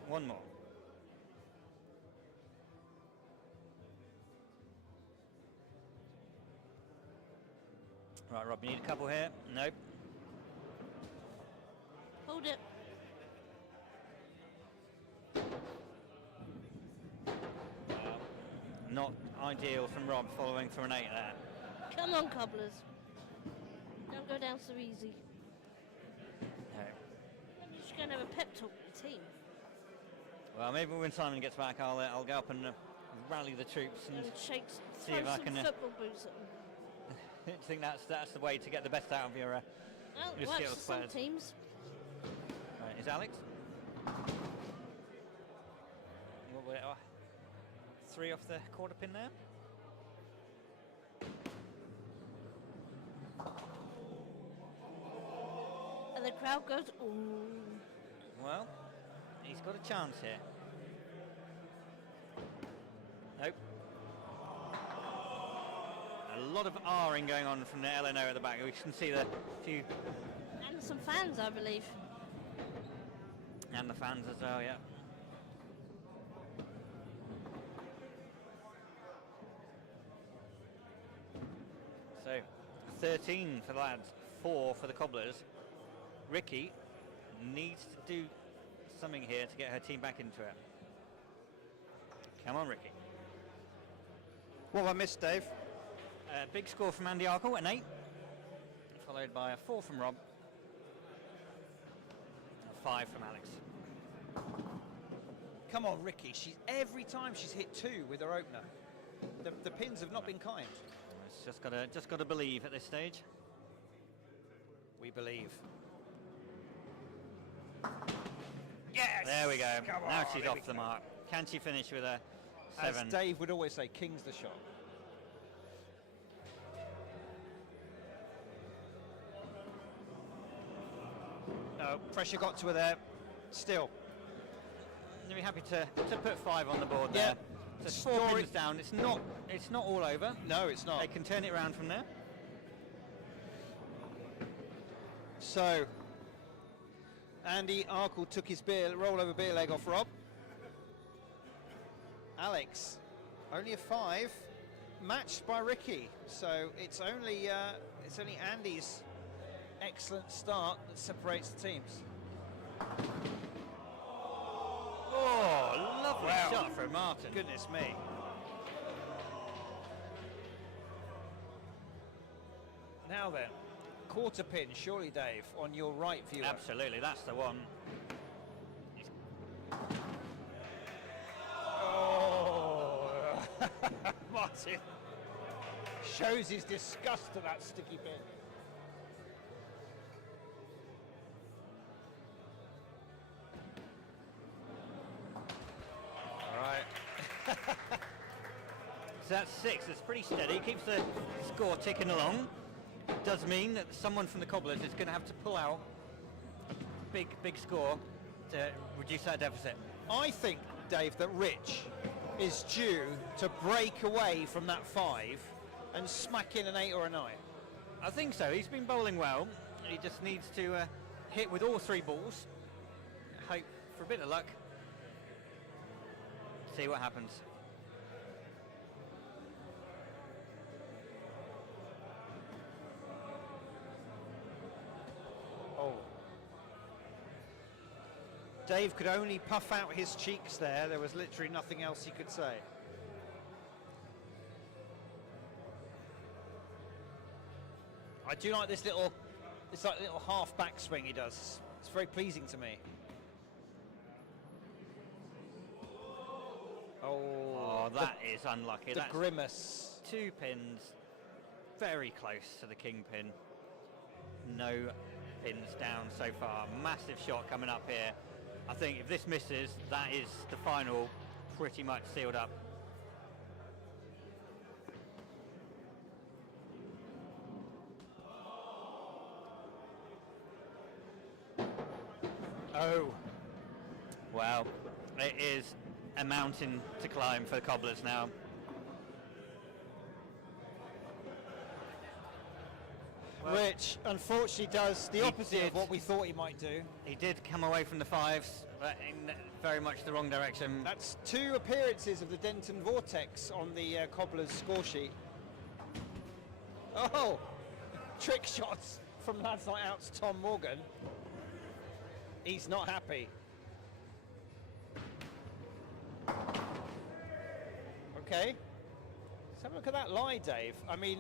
one more. Right, Rob, you need a couple here? Nope. Hold it. Not ideal from Rob following from an 8 there. Come on, Cobblers. Don't go down so easy. Okay. I'm just going to have a pep talk with the team. Well, maybe when Simon gets back, I'll go up and rally the troops and And shake, see throw if I some can, football boots at them. I think that's the way to get the best out of your Well, it works Skittles for some players. teams. Right, is Alex? What were it, 3 off the quarter pin there. And the crowd goes, ooh. Well, he's got a chance here. Nope. A lot of R-ing going on from the LNO at the back. We can see the few... And some fans, I believe. And the fans as well, yeah. So, 13 for the lads, 4 for the Cobblers. Ricky needs to do something here to get her team back into it. Come on, Ricky. What have I missed, Dave? Big score from Andy Arkle, an 8. Followed by a 4 from Rob. A 5 from Alex. Come on, Ricky. Every time she's hit 2 with her opener. The pins have not been kind. It's just got to believe at this stage. We believe. Yes! There we go. Come Now on, she's there off we the go. mark. Can she finish with a As 7? Dave would always say, king's the shot. No, pressure got to her there. Still. You'll be happy to put 5 on the board Yeah. there. So 4 Story- pins down. It's not all over. No, it's not. They can turn it around from there. So, Andy Arkle took his rollover beer leg off Rob. Alex Only a 5, matched by Ricky. So it's only Andy's excellent start that separates the teams. Oh, lovely shot from Martin. Goodness me. Now then, quarter pin, surely, Dave, on your right viewer. Absolutely, that's the one. Oh, Martin shows his disgust at that sticky pin. All right. So that's 6. It's pretty steady. Keeps the score ticking along. Does mean that someone from the Cobblers is going to have to pull out a big score to reduce that deficit. I think, Dave, that Rich is due to break away from that 5 and smack in an 8 or a 9. I think so. He's been bowling well. He just needs to hit with all 3 balls. Hope for a bit of luck. See what happens. Oh. Dave could only puff out his cheeks there. There was literally nothing else he could say. I do like this little half backswing he does. It's very pleasing to me. Oh, that is unlucky. The That's grimace. 2 pins, very close to the king pin. No pins down so far. Massive shot coming up here. I think if this misses, that is the final pretty much sealed up. Oh. Well, it is a mountain to climb for the Cobblers now. Well, Rich, unfortunately, does the opposite of what we thought he might do. He did come away from the 5s, but in very much the wrong direction. That's 2 appearances of the Denton Vortex on the Cobblers score sheet. Oh, trick shots from lads like Outs Tom Morgan. He's not happy. Okay. Let's have a look at that lie, Dave. I mean,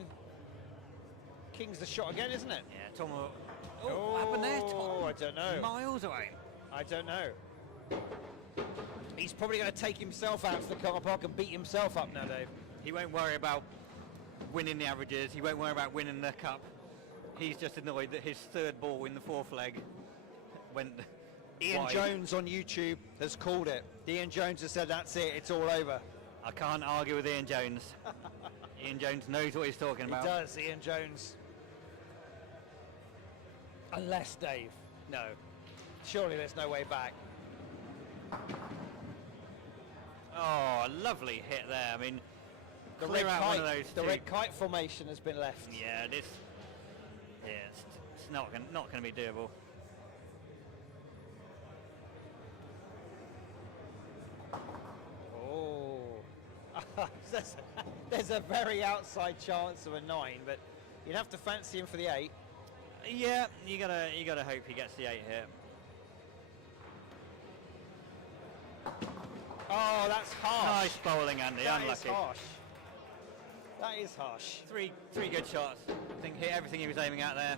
King's the shot again, isn't it? Yeah, Tom. Oh, what happened there, Tom? I don't know. Miles away. I don't know. He's probably going to take himself out to the car park and beat himself up now, Dave. He won't worry about winning the averages. He won't worry about winning the cup. He's just annoyed that his 3rd ball in the 4th leg went Ian wide. Jones on YouTube has called it. Ian Jones has said, that's it, it's all over. I can't argue with Ian Jones. Ian Jones knows what he's talking about. He does, Ian Jones. Unless, Dave, no. Surely there's no way back. Oh, lovely hit there. I mean, The clear red out kite, one of those the two. red kite formation has been left. Yeah, it's not going to be doable. Oh, there's a very outside chance of a 9, but you'd have to fancy him for the 8. Yeah, you gotta hope he gets the 8 here. Oh, that's harsh. Nice bowling, Andy. That is Unlucky. harsh. That is harsh. Three good shots. I think hit everything he was aiming at there.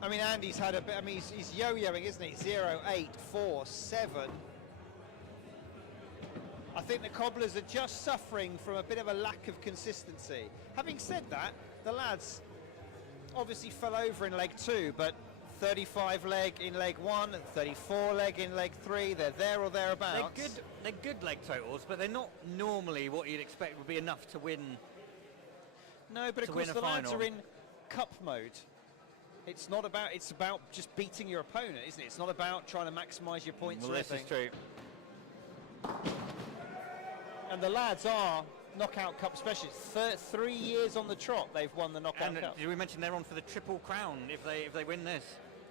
I mean, Andy's had a bit. I mean, he's yo-yoing, isn't he? 0, 8, 4, 7. I think the Cobblers are just suffering from a bit of a lack of consistency. Having said that, the lads obviously fell over in leg 2, but 35 leg in leg 1, 34 leg in leg 3. They're there or thereabouts. They're good leg totals, but they're not normally what you'd expect would be enough to win. No, but of to course win the a lads final. are in cup mode. It's not about. It's about just beating your opponent, isn't it? It's not about trying to maximise your points. Well, or this is anything. true. And the lads are Knockout Cup specialists. 3 years on the trot, they've won the Knockout And Cup. did we mention they're on for the Triple Crown if they win this?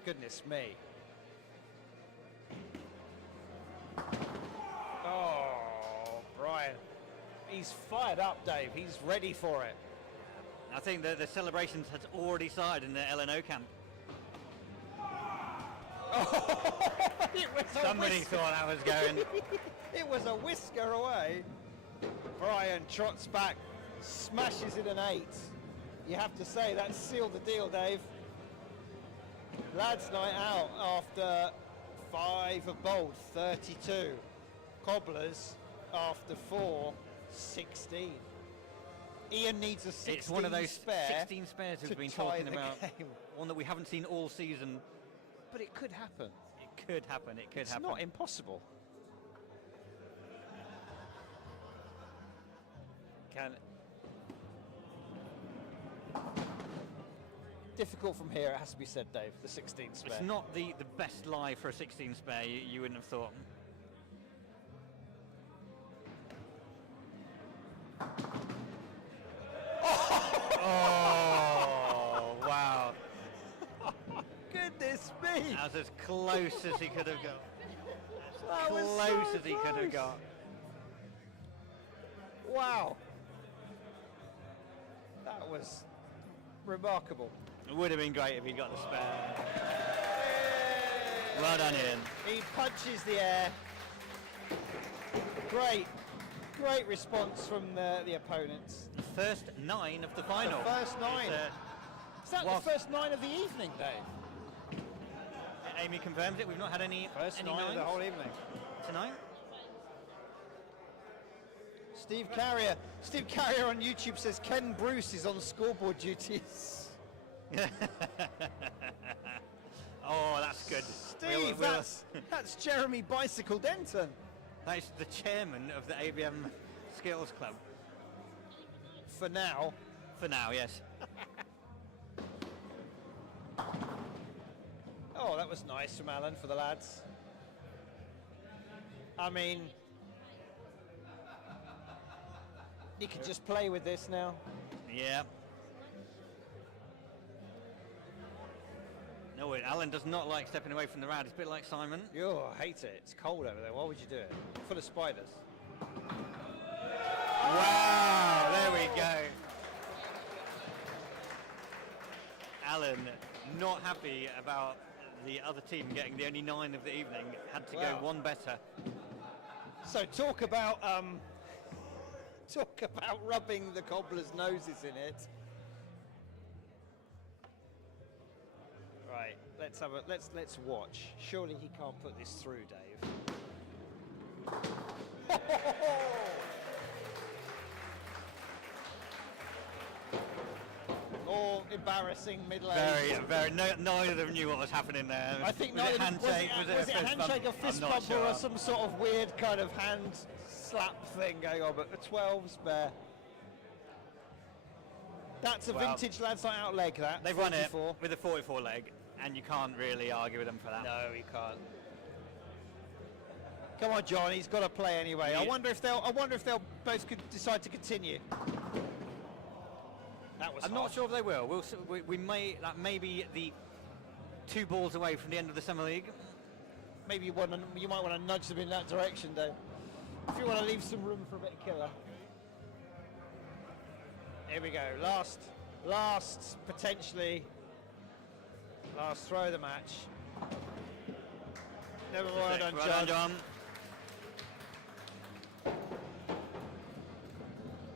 Goodness me. Oh, Brian. He's fired up, Dave. He's ready for it. I think that the celebrations has already started in the LNO camp. It was Somebody thought that was going. It was a whisker away. Brian trots back, smashes in an 8. You have to say that sealed the deal, Dave. Lads' night out after 5 of bowled, 32. Cobblers after 4, 16. Ian needs a 16 It's one of those spare 16 spares to we've been tie talking the about. game. One that we haven't seen all season. But it could happen. It could happen. It could It's happen. not impossible. Can difficult from here, it has to be said, Dave. The 16 spare. It's not the best lie for a 16 spare. You wouldn't have thought. Oh wow! Goodness me! That was as close as he could have got. That was Close so as he could have close. got. Wow. That was remarkable. It would have been great if he'd got the spare. Well done, Ian. He punches the air. Great response from the opponents. The first 9 of the final. The first 9. It's, Is that whilst- the first 9 of the evening, Dave? Amy confirms it. We've not had any First any 9 of the nines whole evening. tonight. Steve Carrier on YouTube says Ken Bruce is on scoreboard duties. Oh, that's good. Steve, that's Jeremy Bicycle Denton. That is the chairman of the ABM Skittles Club. For now. For now, yes. Oh, that was nice from Alan for the lads. I mean, you can just play with this now. Yeah. No, Alan does not like stepping away from the rad. It's a bit like Simon. Oh, I hate it. It's cold over there. Why would you do it? Full of spiders. Wow, there we go. Alan, not happy about the other team getting the only 9 of the evening. Had to Wow. go one better. So talk about rubbing the Cobblers' noses in it. Right, let's watch. Surely he can't put this through, Dave. All embarrassing middle-aged. Very. Neither of them knew what was happening there. I think was it neither a handshake? was it a fist bump? handshake, a fist I'm not bump, sure. or some sort of weird kind of hand slap thing going on? But the 12 spare. That's a Well, vintage lads night out leg. That They've won it 44. with a 44 leg, and you can't really argue with them for that. No, he can't. Come on, John. He's got to play anyway. Yeah. I wonder if they'll both could decide to continue. That was I'm hard. not sure if they will. We may that may be the 2 balls away from the end of the summer league. Maybe you might want to nudge them in that direction, though. If you want to leave some room for a bit of killer. Here we go. Last potentially last throw of the match. Never mind, Well done, John.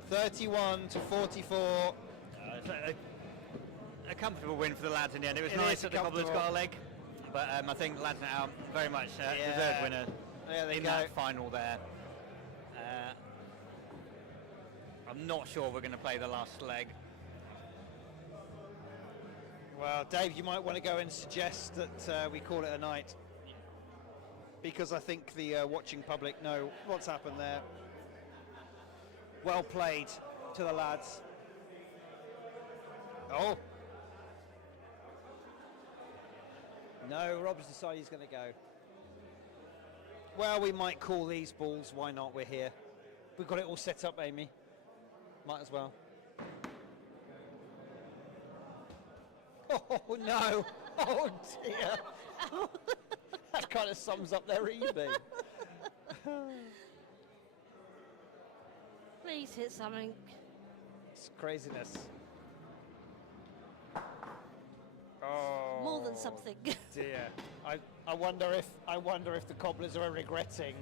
31 to 44. It's a comfortable win for the lads in the end. It was It nice is that the Cobblers comfortable. got a leg, but I think lads now very much Yeah. deserved winner There they in go. that final there. I'm not sure we're going to play the last leg. Well, Dave, you might want to go and suggest that we call it a night, because I think the watching public know what's happened there. Well played to the lads. Oh. No, Rob's decided he's going to go. Well, we might call these balls. Why not? We're here. We've got it all set up, Amy. Might as well. Oh, no. Oh, dear. That kind of sums up their evening. Please hit something. It's craziness. Oh, More than something. dear. I wonder if the Cobblers are regretting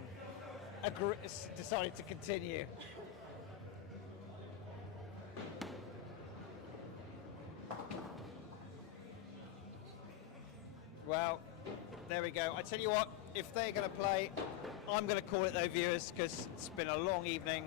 deciding to continue. Well, there we go. I tell you what, if they're going to play, I'm going to call it though, viewers, because it's been a long evening.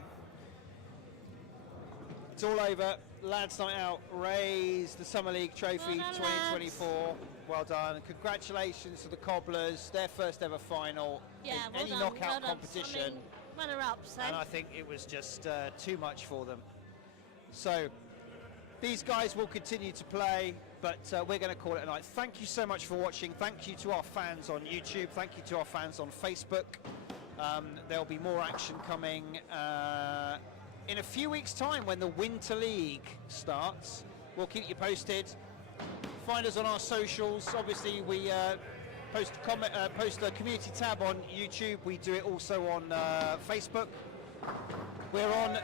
It's all over. Lads Night Out raise the Summer League Trophy Well done, 2024. Well done. Congratulations to the Cobblers, their first ever final Yeah, in well any done, knockout well done. competition. I mean, runner-ups, And I think it was just too much for them. So these guys will continue to play, but we're going to call it a night. Thank you so much for watching. Thank you to our fans on YouTube. Thank you to our fans on Facebook. There'll be more action coming in a few weeks' time when the Winter League starts. We'll keep you posted. Find us on our socials. Obviously, we post a community tab on YouTube. We do it also on Facebook. We're on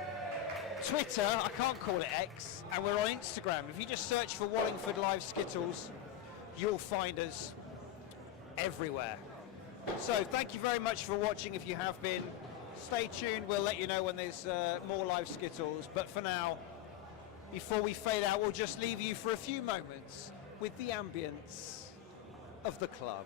Twitter, I can't call it X, and we're on Instagram. If you just search for Wallingford Live Skittles, you'll find us everywhere. So thank you very much for watching if you have been. Stay tuned, we'll let you know when there's more live Skittles. But for now, before we fade out, we'll just leave you for a few moments with the ambience of the club.